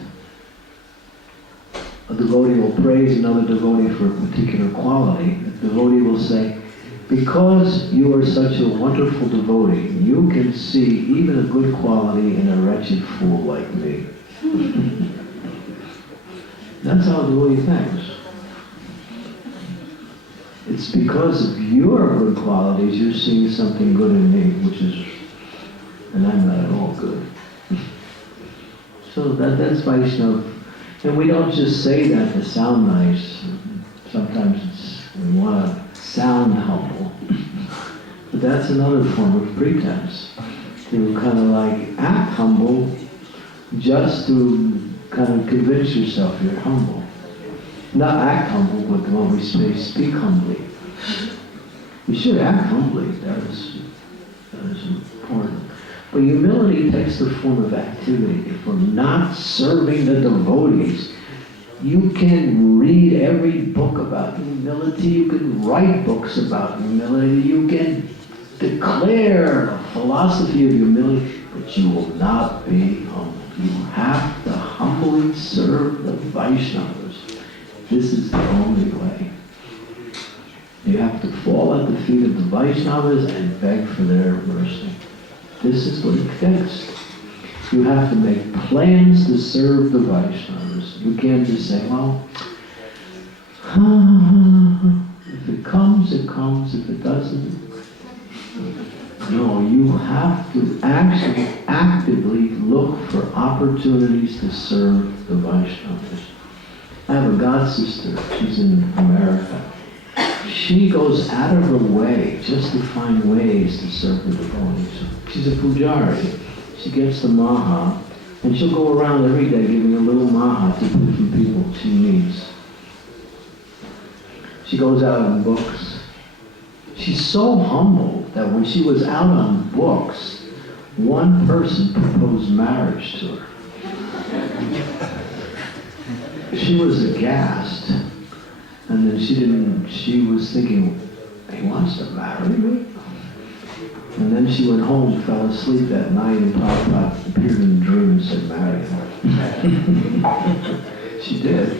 a devotee will praise another devotee for a particular quality. The devotee will say, because you are such a wonderful devotee, you can see even a good quality in a wretched fool like me. That's how a devotee thinks. It's because of your good qualities you're seeing something good in me, and I'm not at all good. So that's Vaishnava. And we don't just say that to sound nice. Sometimes we want to sound humble. But that's another form of pretense. To kind of like act humble just to kind of convince yourself you're humble. Not act humble, but when we say speak humbly. We should act humbly, that is important. But humility takes the form of activity. If we're not serving the devotees, you can read every book about humility, you can write books about humility, you can declare a philosophy of humility, but you will not be humble. You have to humbly serve the Vaishnavas. This is the only way. You have to fall at the feet of the Vaishnavas and beg for their mercy. This is what it takes. You have to make plans to serve the Vaishnavas. You can't just say, well, if it comes, it comes. If it doesn't, no, you have to actually actively look for opportunities to serve the Vaishnavas. I have a god sister, she's in America. She goes out of her way just to find ways to serve the devotees. She's a pujari. She gets the maha, and she'll go around every day giving a little maha to different people she meets. She goes out on books. She's so humble that when she was out on books, one person proposed marriage to her. She was aghast, and then she was thinking, he wants to marry me? And then she went home, fell asleep that night, and Prabhupada appeared in a dream and said, marry her. She did.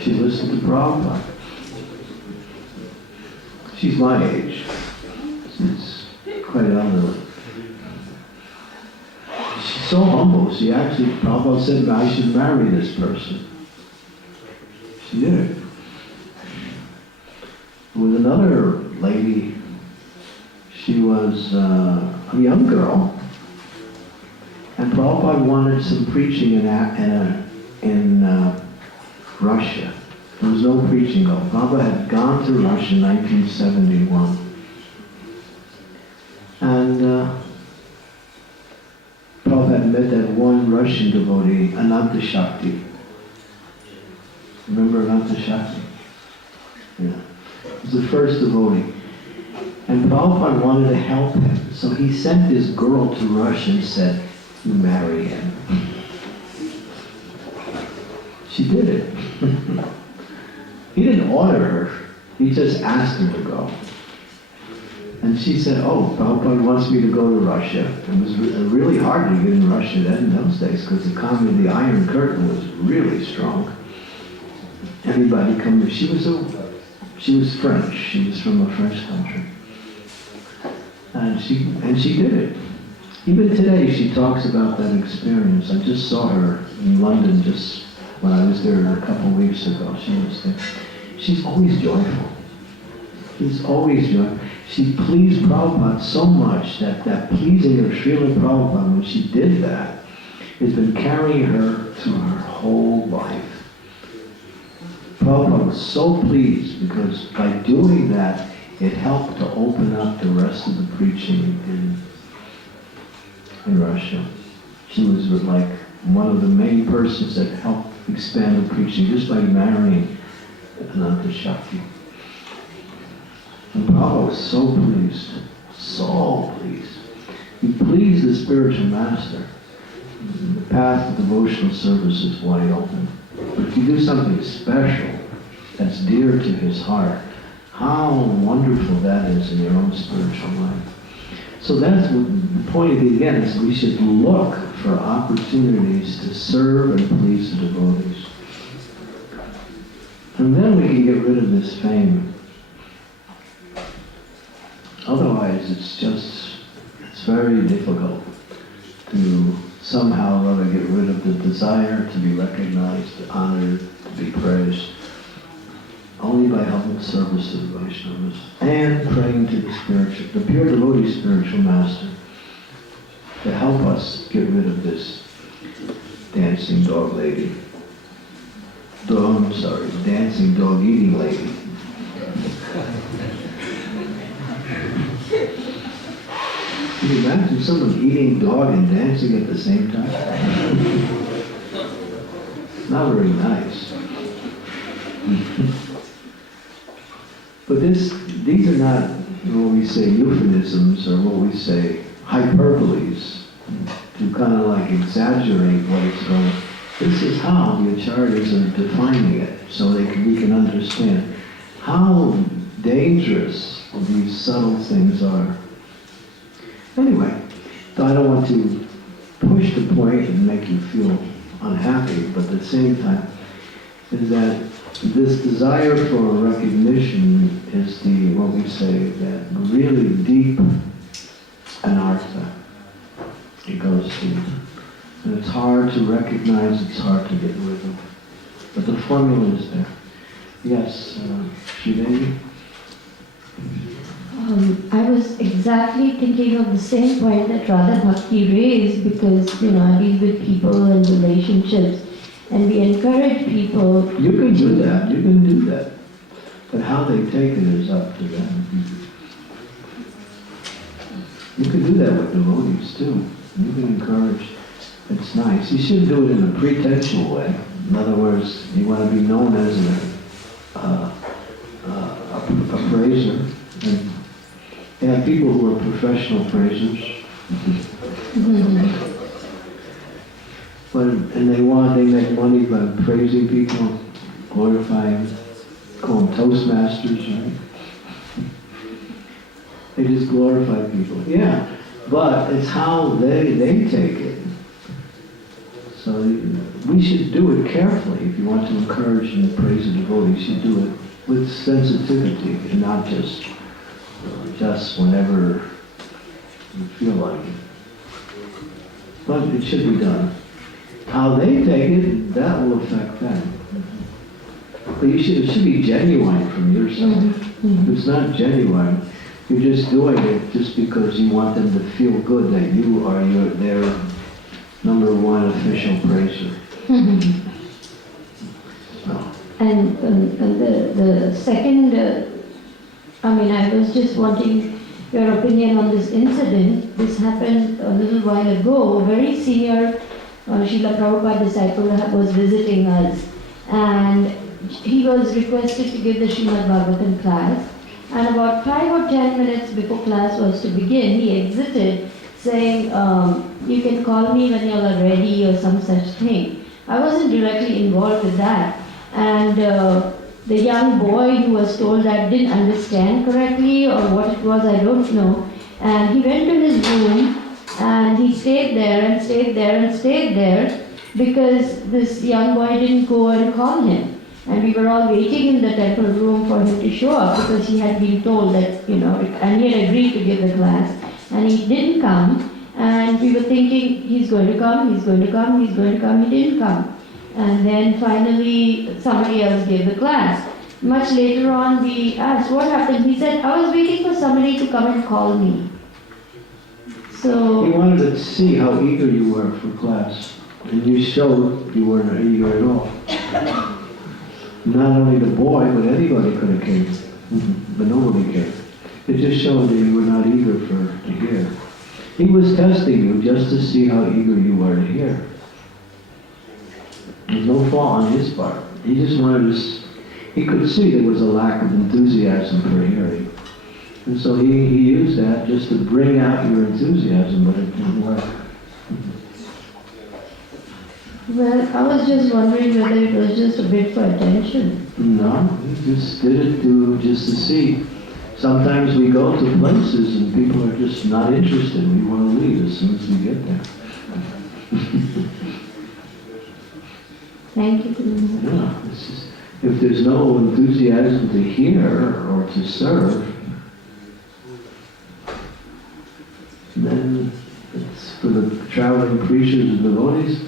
She listened to Prabhupada. She's my age. She's quite elderly. She's so humble, Prabhupada said, I should marry this person. She did it. With another lady, she was a young girl, and Prabhupada wanted some preaching in Russia. There was no preaching going. Prabhupada had gone to Russia in 1971. And Prabhupada met that one Russian devotee, Ananta Shakti. Remember Ananta Shakti? Yeah. He was the first devotee. And Prabhupada wanted to help him. So he sent this girl to Russia and said, you marry him. She did it. He didn't order her. He just asked her to go. And she said, oh, Prabhupada wants me to go to Russia. It was really hard to get in Russia then in those days because the Iron Curtain was really strong. Anybody come to, she was French. She was from a French country. And she did it. Even today she talks about that experience. I just saw her in London just when I was there a couple of weeks ago. She was there. She's always joyful. She's always joyful. She pleased Prabhupada so much that pleasing of Srila Prabhupada, when she did that, has been carrying her through her whole life. Prabhupada was so pleased because by doing that, it helped to open up the rest of the preaching in Russia. She was like one of the main persons that helped expand the preaching just by marrying Ananta Shakti. And Prabhupada was so pleased, so pleased. He pleased the spiritual master. The path of devotional service is wide open. But if you do something special that's dear to his heart, how wonderful that is in your own spiritual life. So that's what the point of it again is we should look for opportunities to serve and please the devotees. And then we can get rid of this fame. Otherwise, it's very difficult to somehow or other get rid of the desire to be recognized, honored, to be praised. Only by helping service to the Vaishnavas and praying to the pure devotee spiritual master to help us get rid of this dancing dog lady. Dancing dog eating lady. Can you imagine someone eating dog and dancing at the same time? Not very nice. But these are not what we say euphemisms or what we say hyperboles to kind of like exaggerate what it's going. This is how the acharyas are defining it so we can understand how dangerous these subtle things are. Anyway, so I don't want to push the point and make you feel unhappy, but at the same time, is that this desire for recognition is what we say, that really deep anartha. It goes deep. And it's hard to recognize, it's hard to get rid of. But the formula is there. Yes, Sridevi? I was exactly thinking of the same point that Radha Bhakti raised because, I deal with people and relationships and we encourage people. You can do that. But how they take it is up to them. You can do that with devotees too. You can encourage. It's nice. You shouldn't do it in a pretentious way. In other words, you want to be known as a praiser. And you have people who are professional praisers. And they make money by praising people, glorifying them, call them Toastmasters, right? They just glorify people. Yeah, but it's how they take it. So we should do it carefully. If you want to encourage and praise the devotee, you should do it with sensitivity and not just whenever you feel like it. But it should be done. How they take it, that will affect them. But it should be genuine from your side. If it's not genuine, you're just doing it just because you want them to feel good that you are their number one official praiser. So. And the second, I was just wanting your opinion on this incident. This happened a little while ago. A very senior Srila Prabhupada disciple was visiting us, and he was requested to give the Srimad Bhagavatam class. And about 5 or 10 minutes before class was to begin, he exited saying, you can call me when you all are ready or some such thing. I wasn't directly involved with that. And the young boy who was told that didn't understand correctly or what it was, I don't know. And he went to his room and he stayed there and stayed there and stayed there because this young boy didn't go and call him. And we were all waiting in the temple room for him to show up because he had been told that, and he had agreed to give the class. And he didn't come. And we were thinking, he's going to come, he's going to come, he's going to come. He didn't come. And then finally, somebody else gave the class. Much later on, we asked, what happened? He said, I was waiting for somebody to come and call me. So He wanted to see how eager you were for class. And you showed you weren't eager at all. Not only the boy, but anybody could have came. But nobody came. It just showed that you were not eager to hear. He was testing you just to see how eager you were to hear. There's no fault on his part. He just wanted to, he could see there was a lack of enthusiasm for hearing. And so he used that just to bring out your enthusiasm, but it didn't work. well, I was just wondering whether it was just a bit for attention. No, he just did it just to see. Sometimes we go to places and people are just not interested. We want to leave as soon as we get there. Thank you. Yeah, if there's no enthusiasm to hear or to serve, then it's for the traveling preachers and devotees.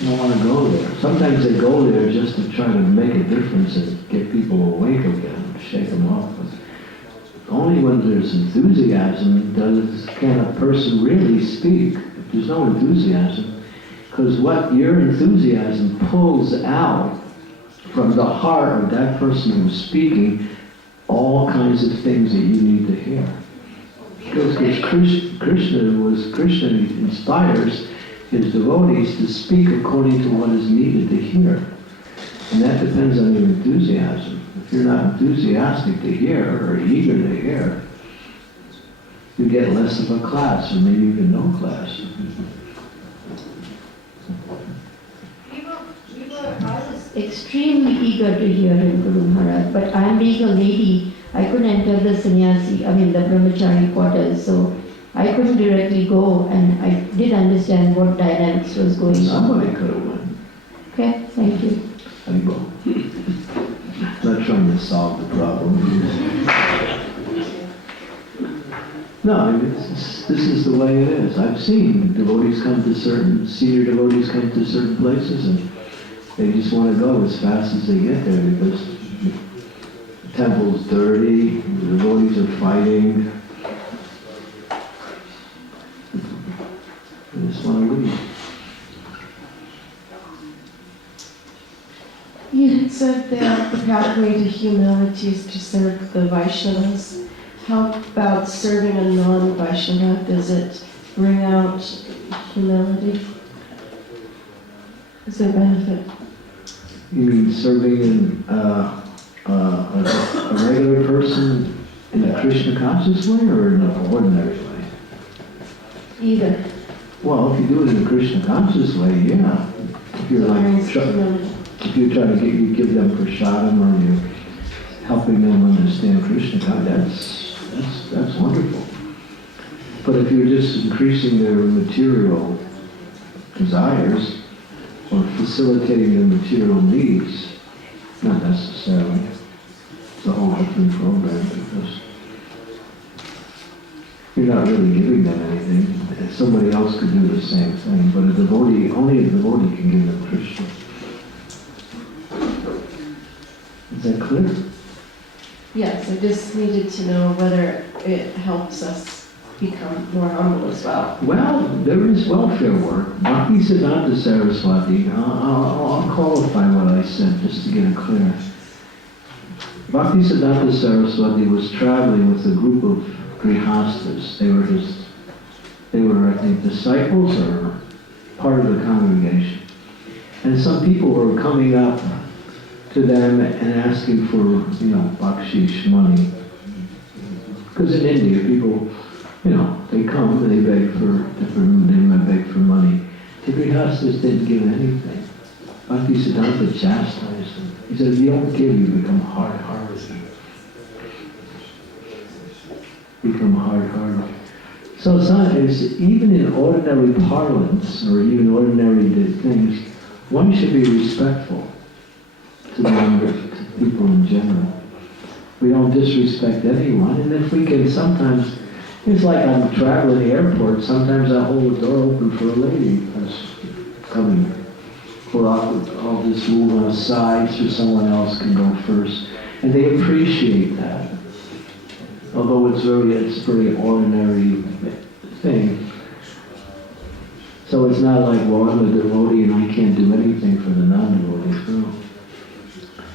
They don't want to go there. Sometimes they go there just to try to make a difference and get people awake again, shake them off. Only when there's enthusiasm can a person really speak. If there's no enthusiasm, because what your enthusiasm pulls out from the heart of that person who's speaking, all kinds of things that you need to hear. Because Krishna inspires his devotees to speak according to what is needed to hear. And that depends on your enthusiasm. If you're not enthusiastic to hear or eager to hear, you get less of a class, or maybe even no class. I was extremely eager to hear him, Guru Maharaj, but I am being a lady, I couldn't enter the the brahmachari quarters, so I couldn't directly go, and I did understand what dynamics was going on. Somebody could have won. Okay, thank you. Anyway, not trying to solve the problem. No, this is the way it is. I've seen devotees senior devotees come to certain places and they just want to go as fast as they get there because the temple's dirty, the devotees are fighting. They just want to leave. You had said that the pathway to humility is to serve the Vaishnavas. How about serving a non-Vaishnava? Does it bring out humility? Is there benefit? You mean serving a regular person in a Krishna conscious way or in an ordinary way? Either. Well, if you do it in a Krishna conscious way, yeah. If you're if you're trying to give them prasadam or you're helping them understand Krishna, that's wonderful. But if you're just increasing their material desires or facilitating their material needs, not necessarily. It's a whole different program because you're not really giving them anything. Somebody else could do the same thing, but only a devotee can give them Krishna. Is that clear? Yes, I just needed to know whether it helps us become more humble as well. Well, there is welfare work. Bhaktisiddhanta Saraswati, I'll qualify what I said just to get it clear. Bhaktisiddhanta Saraswati was traveling with a group of grihastas. They were, I think, disciples or part of the congregation. And some people were coming up to them and asking for, bakshish, money. Because in India, people, they come and they beg for money. The grihastas didn't give anything. Bhaktisiddhanta chastised them. He said, if you don't give, you become hard-hearted. Become hard-hearted. So it's even in ordinary parlance, or even ordinary things, one should be respectful to people in general. We don't disrespect anyone, and if we can sometimes, it's like I'm traveling the airport, sometimes I hold the door open for a lady that's coming. Or I'll just move on a side so someone else can go first. And they appreciate that. Although it's very ordinary thing. So it's not like, well, I'm a devotee and I can't do anything for the non-devotees. No.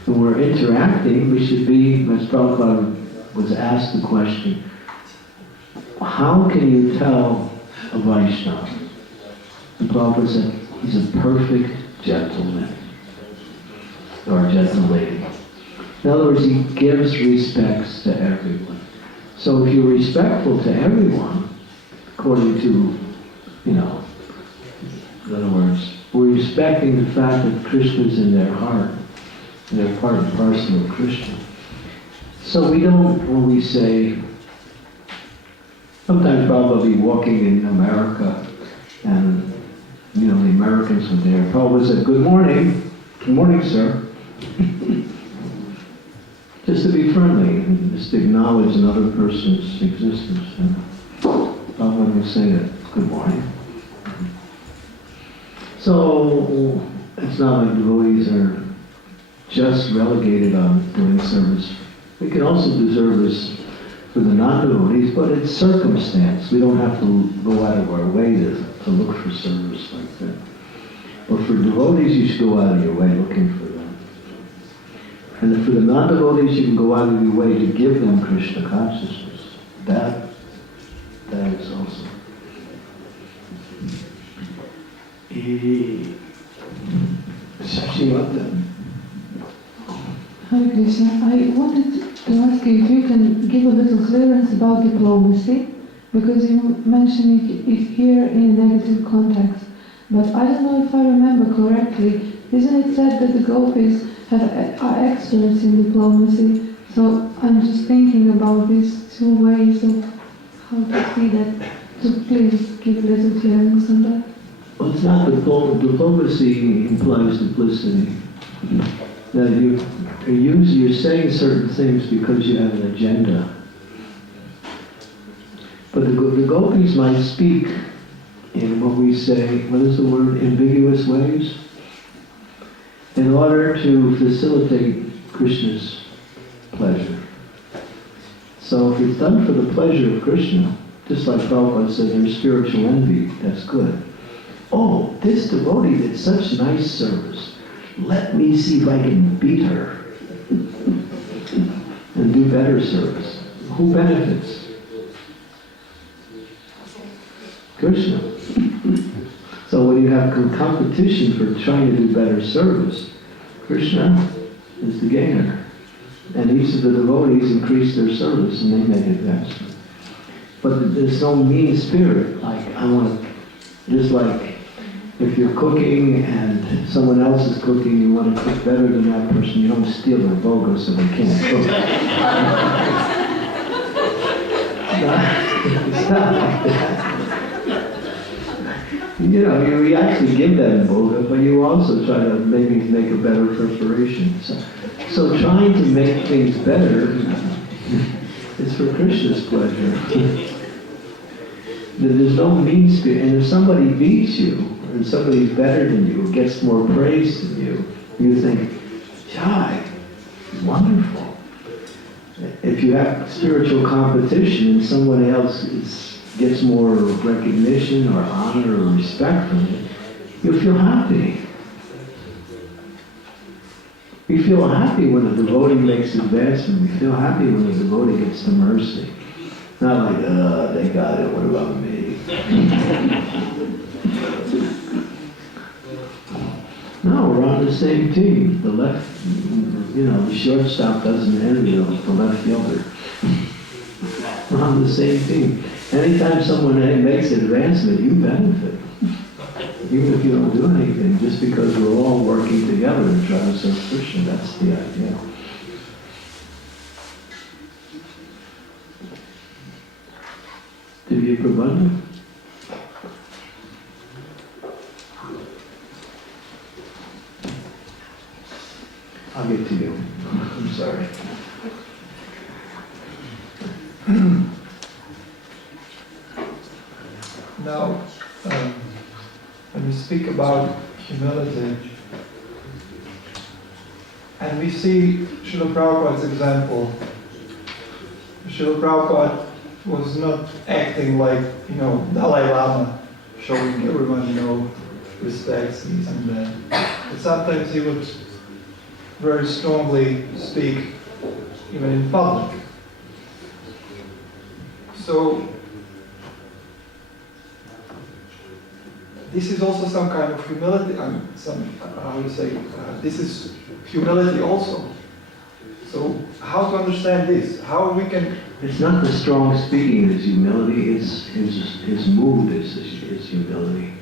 When we're interacting, we should be, as Prabhupada was asked the question, how can you tell a Vaishnava? And Prabhupada said, he's a perfect gentleman, or gentle lady. In other words, he gives respects to everyone. So if you're respectful to everyone, according to, in other words, we're respecting the fact that Krishna's in their heart, and they're part and parcel of Krishna. So we don't, when we say, sometimes Prabhupada will be walking in America, and the Americans were there. Prabhupada said, good morning, sir. Just to be friendly, just to acknowledge another person's existence. Prabhupada would say that, good morning. So, it's not like devotees are just relegated on doing service. We can also do service for the non-devotees, but it's circumstance. We don't have to go out of our way to look for service like that. But for devotees, you should go out of your way looking for them. And for the non-devotees, you can go out of your way to give them Krishna consciousness. That is also. Hare Krishna, I wanted to ask you if you can give a little clearance about diplomacy, because you mentioned it here in negative context. But I don't know if I remember correctly. Isn't it said that the gopis are experts in diplomacy? So I'm just thinking about these two ways of how to see that. So please give a little clearance on that. Well, it's not diplomacy implies duplicity. That you're saying certain things because you have an agenda. But the gopis might speak in what we say, what is the word, ambiguous ways, in order to facilitate Krishna's pleasure. So if it's done for the pleasure of Krishna, just like Prabhupada said, there's spiritual envy, that's good. Oh, this devotee did such nice service. Let me see if I can beat her and do better service. Who benefits? Krishna. So when you have competition for trying to do better service, Krishna is the gainer. And each of the devotees increase their service and they make advancement. But there's no mean spirit, like I want to, just like if you're cooking and someone else is cooking, you want to cook better than that person, you don't steal their boga so they can't cook. It's not like that. You actually give them boga, but you also try to maybe make a better preparation. So trying to make things better is for Krishna's pleasure. There's no mean spirit, and if somebody beats you, and somebody's better than you, gets more praise than you think, Jai, wonderful. If you have spiritual competition and someone else gets more recognition or honor or respect from you, you'll feel happy. We feel happy when a devotee makes advancement. We feel happy when a devotee gets the mercy. Not like, they got it, what about me? No, we're on the same team. The left, the shortstop doesn't envy the left fielder. We're on the same team. Anytime someone makes an advancement, you benefit. Even if you don't do anything, just because we're all working together to try to serve Krishna, that's the idea. Divya Prabandha? I'll get to you. I'm sorry. Now, when we speak about humility, and we see Srila Prabhupada's example, Srila Prabhupada was not acting like, Dalai Lama, showing everyone, respects these and that. But sometimes he would very strongly speak, even in public. So, this is also some kind of humility, this is humility also. So, how to understand this? How we can... It's not the strong speaking is humility, it's his mood is humility.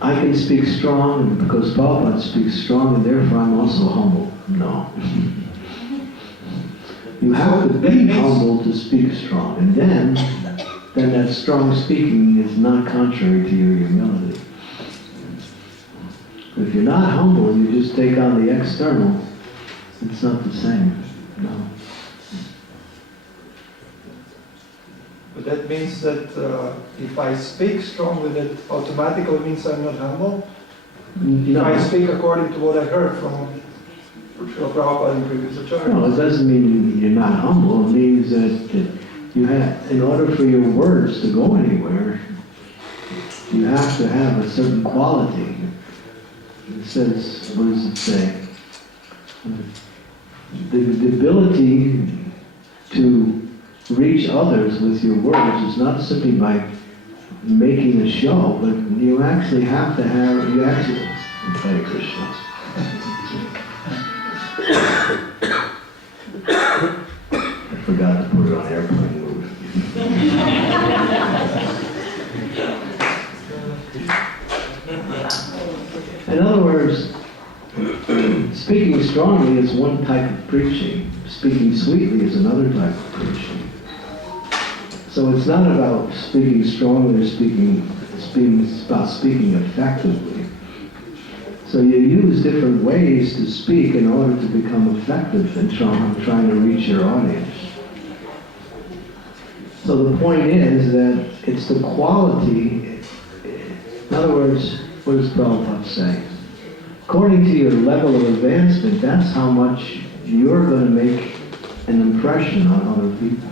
I can speak strong because Prabhupada speaks strong and therefore I'm also humble. No. You have to be humble to speak strong, and then that strong speaking is not contrary to your humility. If you're not humble and you just take on the external, it's not the same. No. But that means that if I speak strongly, that automatically means I'm not humble? If I speak according to what I heard from Srila Prabhupada in previous acharyas? No, it doesn't mean you're not humble. It means that you have, in order for your words to go anywhere, you have to have a certain quality. It says, what does it say? The ability to reach others with your words is not simply by making a show, but you actually have to have, Hare Krishna. I forgot to put it on airplane mode. In other words, speaking strongly is one type of preaching. Speaking sweetly is another type of preaching. So it's not about speaking strongly or it's about speaking effectively. So you use different ways to speak in order to become effective in trying to reach your audience. So the point is that it's the quality, in other words, what does Prabhupada say? According to your level of advancement, that's how much you're going to make an impression on other people.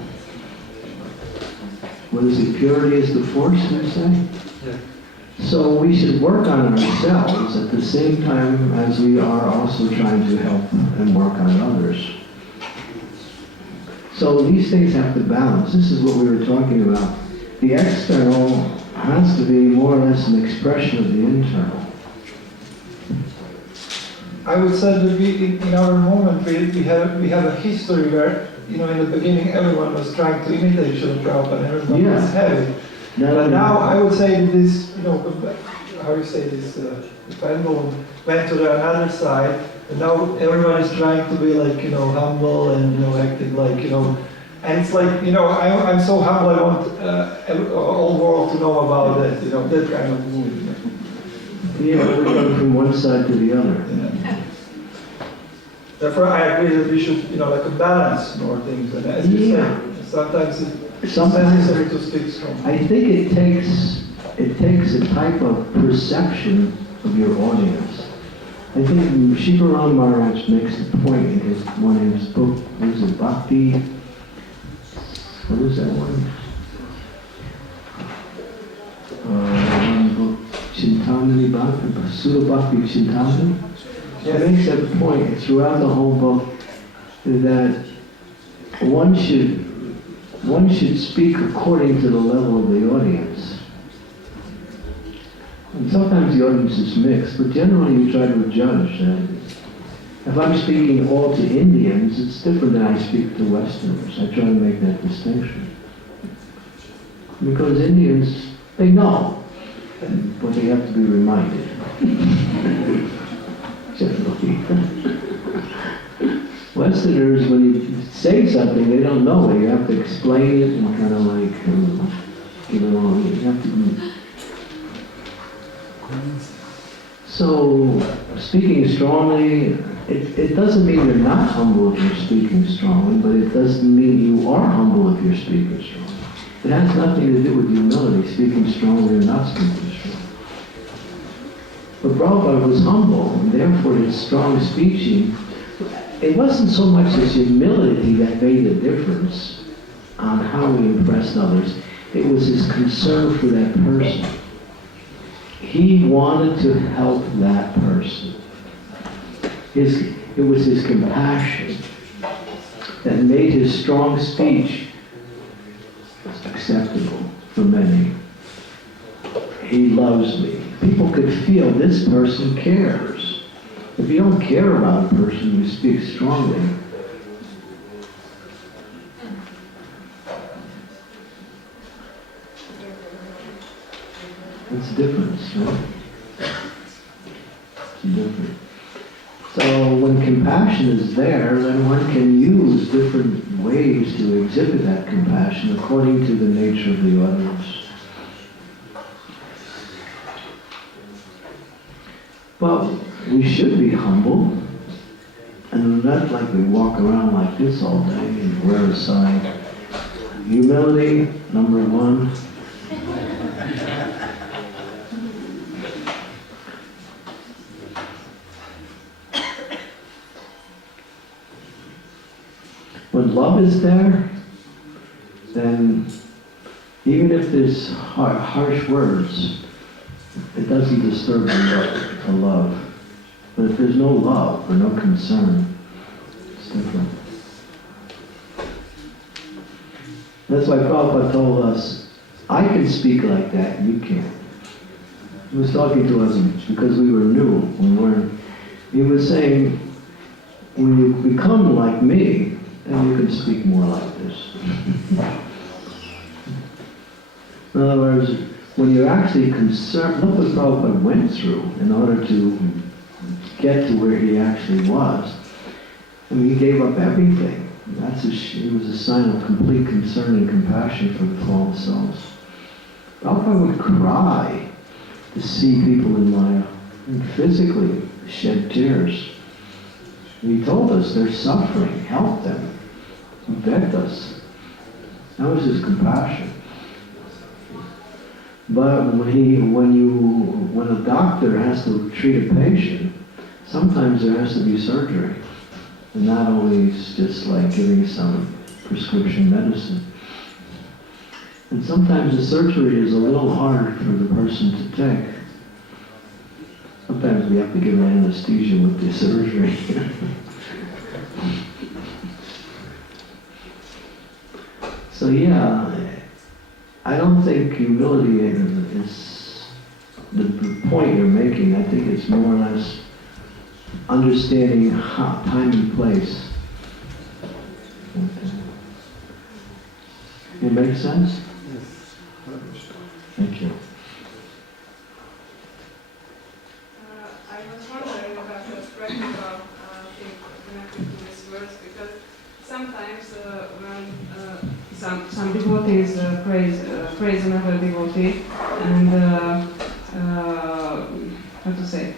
What is it? Purity is the force, you say? Yeah. So we should work on ourselves at the same time as we are also trying to help and work on others. So these things have to balance. This is what we were talking about. The external has to be more or less an expression of the internal. I would say that in our moment, we have a history where, in the beginning, everyone was trying to imitate Srila Prabhupada and everyone was heavy. But now I would say that this, how you say this, the pendulum went to the another side, and now everyone is trying to be like, humble and, acting like, and it's like, I'm so humble, I want all world to know about that, that kind of mood. Yeah, we're going from one side to the other. Yeah. Therefore, I agree that we should, balance more things. And as you say, sometimes it's necessary to speak strong. I think it takes a type of perception of your audience. I think Shivaram Maharaj makes a point in one of his book. What is it? Bhakti. What was that one? One book, Chintamani Bhakti, Sudha Bhakti Chintamani. He makes that point throughout the whole book that one should speak according to the level of the audience. And sometimes the audience is mixed, but generally you try to judge. If I'm speaking all to Indians, it's different than I speak to Westerners. I try to make that distinction. Because Indians, they know. but they have to be reminded. Generally. Westerners, when you say something, they don't know it. You have to explain it and kind of like, you have to. So, speaking strongly, it doesn't mean you're not humble if you're speaking strongly, but it doesn't mean you are humble if you're speaking strongly. It has nothing to do with humility, speaking strongly or not speaking strongly. But Prabhupada was humble, and therefore his strong speeching, it wasn't so much his humility that made a difference on how he impressed others. It was his concern for that person. He wanted to help that person. It was his compassion that made his strong speech acceptable for many. He loves me. People could feel this person cares. If you don't care about a person, you speak strongly. It's different, right? It's different. So when compassion is there, then one can use different ways to exhibit that compassion according to the nature of the audience. Well, we should be humble, and not like we walk around like this all day and wear a sign. Humility, number one. When love is there, then even if there's harsh words, it doesn't disturb the love. But if there's no love or no concern, it's different. That's why Prabhupada told us, I can speak like that, you can't. He was talking to us because we were new. He was saying, when you become like me, then you can speak more like this. In other words, when you're actually concerned, look what Prabhupada went through in order to get to where he actually was. I mean, he gave up everything. It was a sign of complete concern and compassion for the fallen souls. Prabhupada would cry to see people in Maya and physically shed tears. He told us they're suffering, help them. He begged us. That was his compassion. But when a doctor has to treat a patient, sometimes there has to be surgery. And not always just like giving some prescription medicine. And sometimes the surgery is a little hard for the person to take. Sometimes we have to give anesthesia with the surgery. So yeah, I don't think humility is the point you're making. I think it's more or less understanding time and place. Okay. It makes sense? Yes. Thank you. I was wondering about the practical thing connected to this verse, because sometimes when some devotees praise another devotee, and how to say?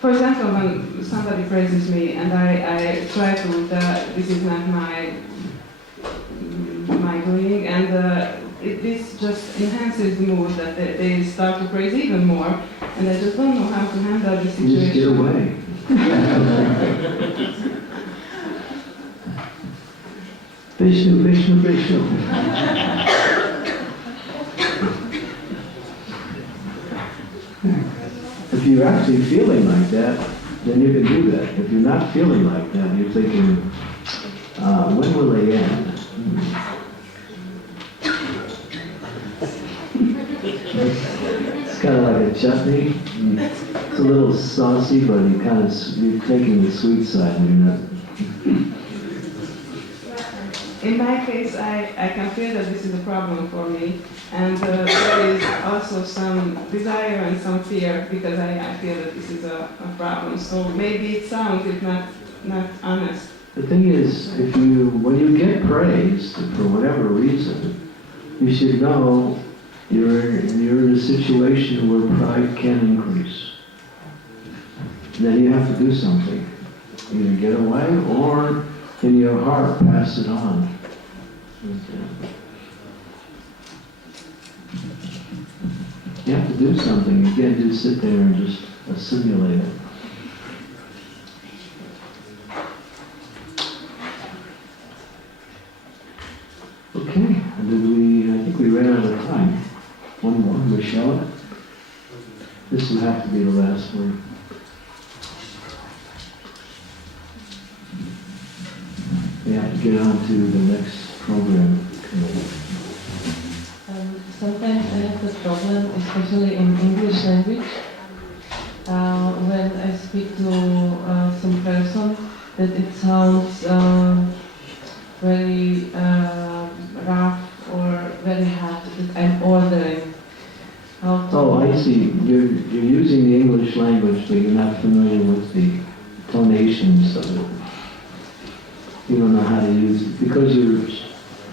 For example, when somebody praises me and I try to, this is not my doing, and this just enhances the mood that they start to praise even more, and I just don't know how to handle the situation. Just get away. Vishnu, Vishnu, Vishnu. If you're actually feeling like that, then you can do that. If you're not feeling like that, you're thinking, when will they end? It's kind of like a chutney. It's a little saucy, but you're taking the sweet side and you're not. in my case, I can feel that this is a problem for me, and there is also some desire and some fear because I feel that this is a problem. So maybe it sounds it's not honest. The thing is, when you get praised for whatever reason, you should know you're in a situation where pride can increase. Then you have to do something. Either get away or in your heart pass it on. You have to do something. You can't just sit there and just assimilate it. Okay, I think we ran out of time. One more, Michelle. This will have to be the last word. We have to get on to the next program. Sometimes I have the problem, especially in English language, when I speak to some person, that it sounds very rough or very hard, that I'm ordering how to... Oh, I see. You're using the English language, but you're not familiar with the tonations of it. You don't know how to use it. Because you're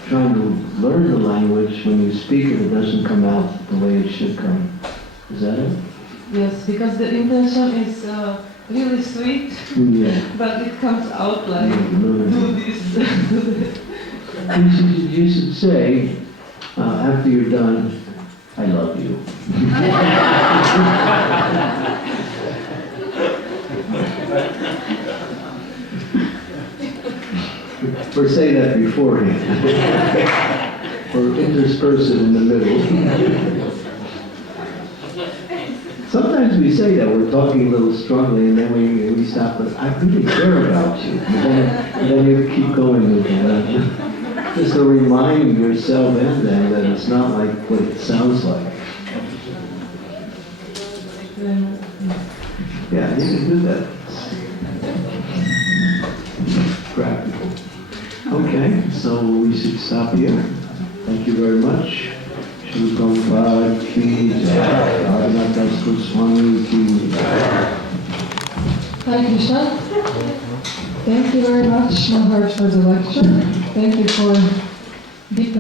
trying to learn the language, when you speak it, it doesn't come out the way it should come. Is that it? Yes, because the intention is really sweet, Yeah. but it comes out like, do this, do that. You should say, after you're done, I love you. Or say that beforehand. Or intersperse it in the middle. Sometimes we say that, we're talking a little strongly, and then we stop, but I really care about you. And then you keep going with that. Just to remind yourself and them that it's not like what it sounds like. Yeah, you can do that. Practical. Okay, so we should stop here. Thank you very much. Shri Prabhupada ki jai. ISKCON Swami ki jai. Hare Krishna. Thank you very much, Maharaj, for the lecture. Thank you for deep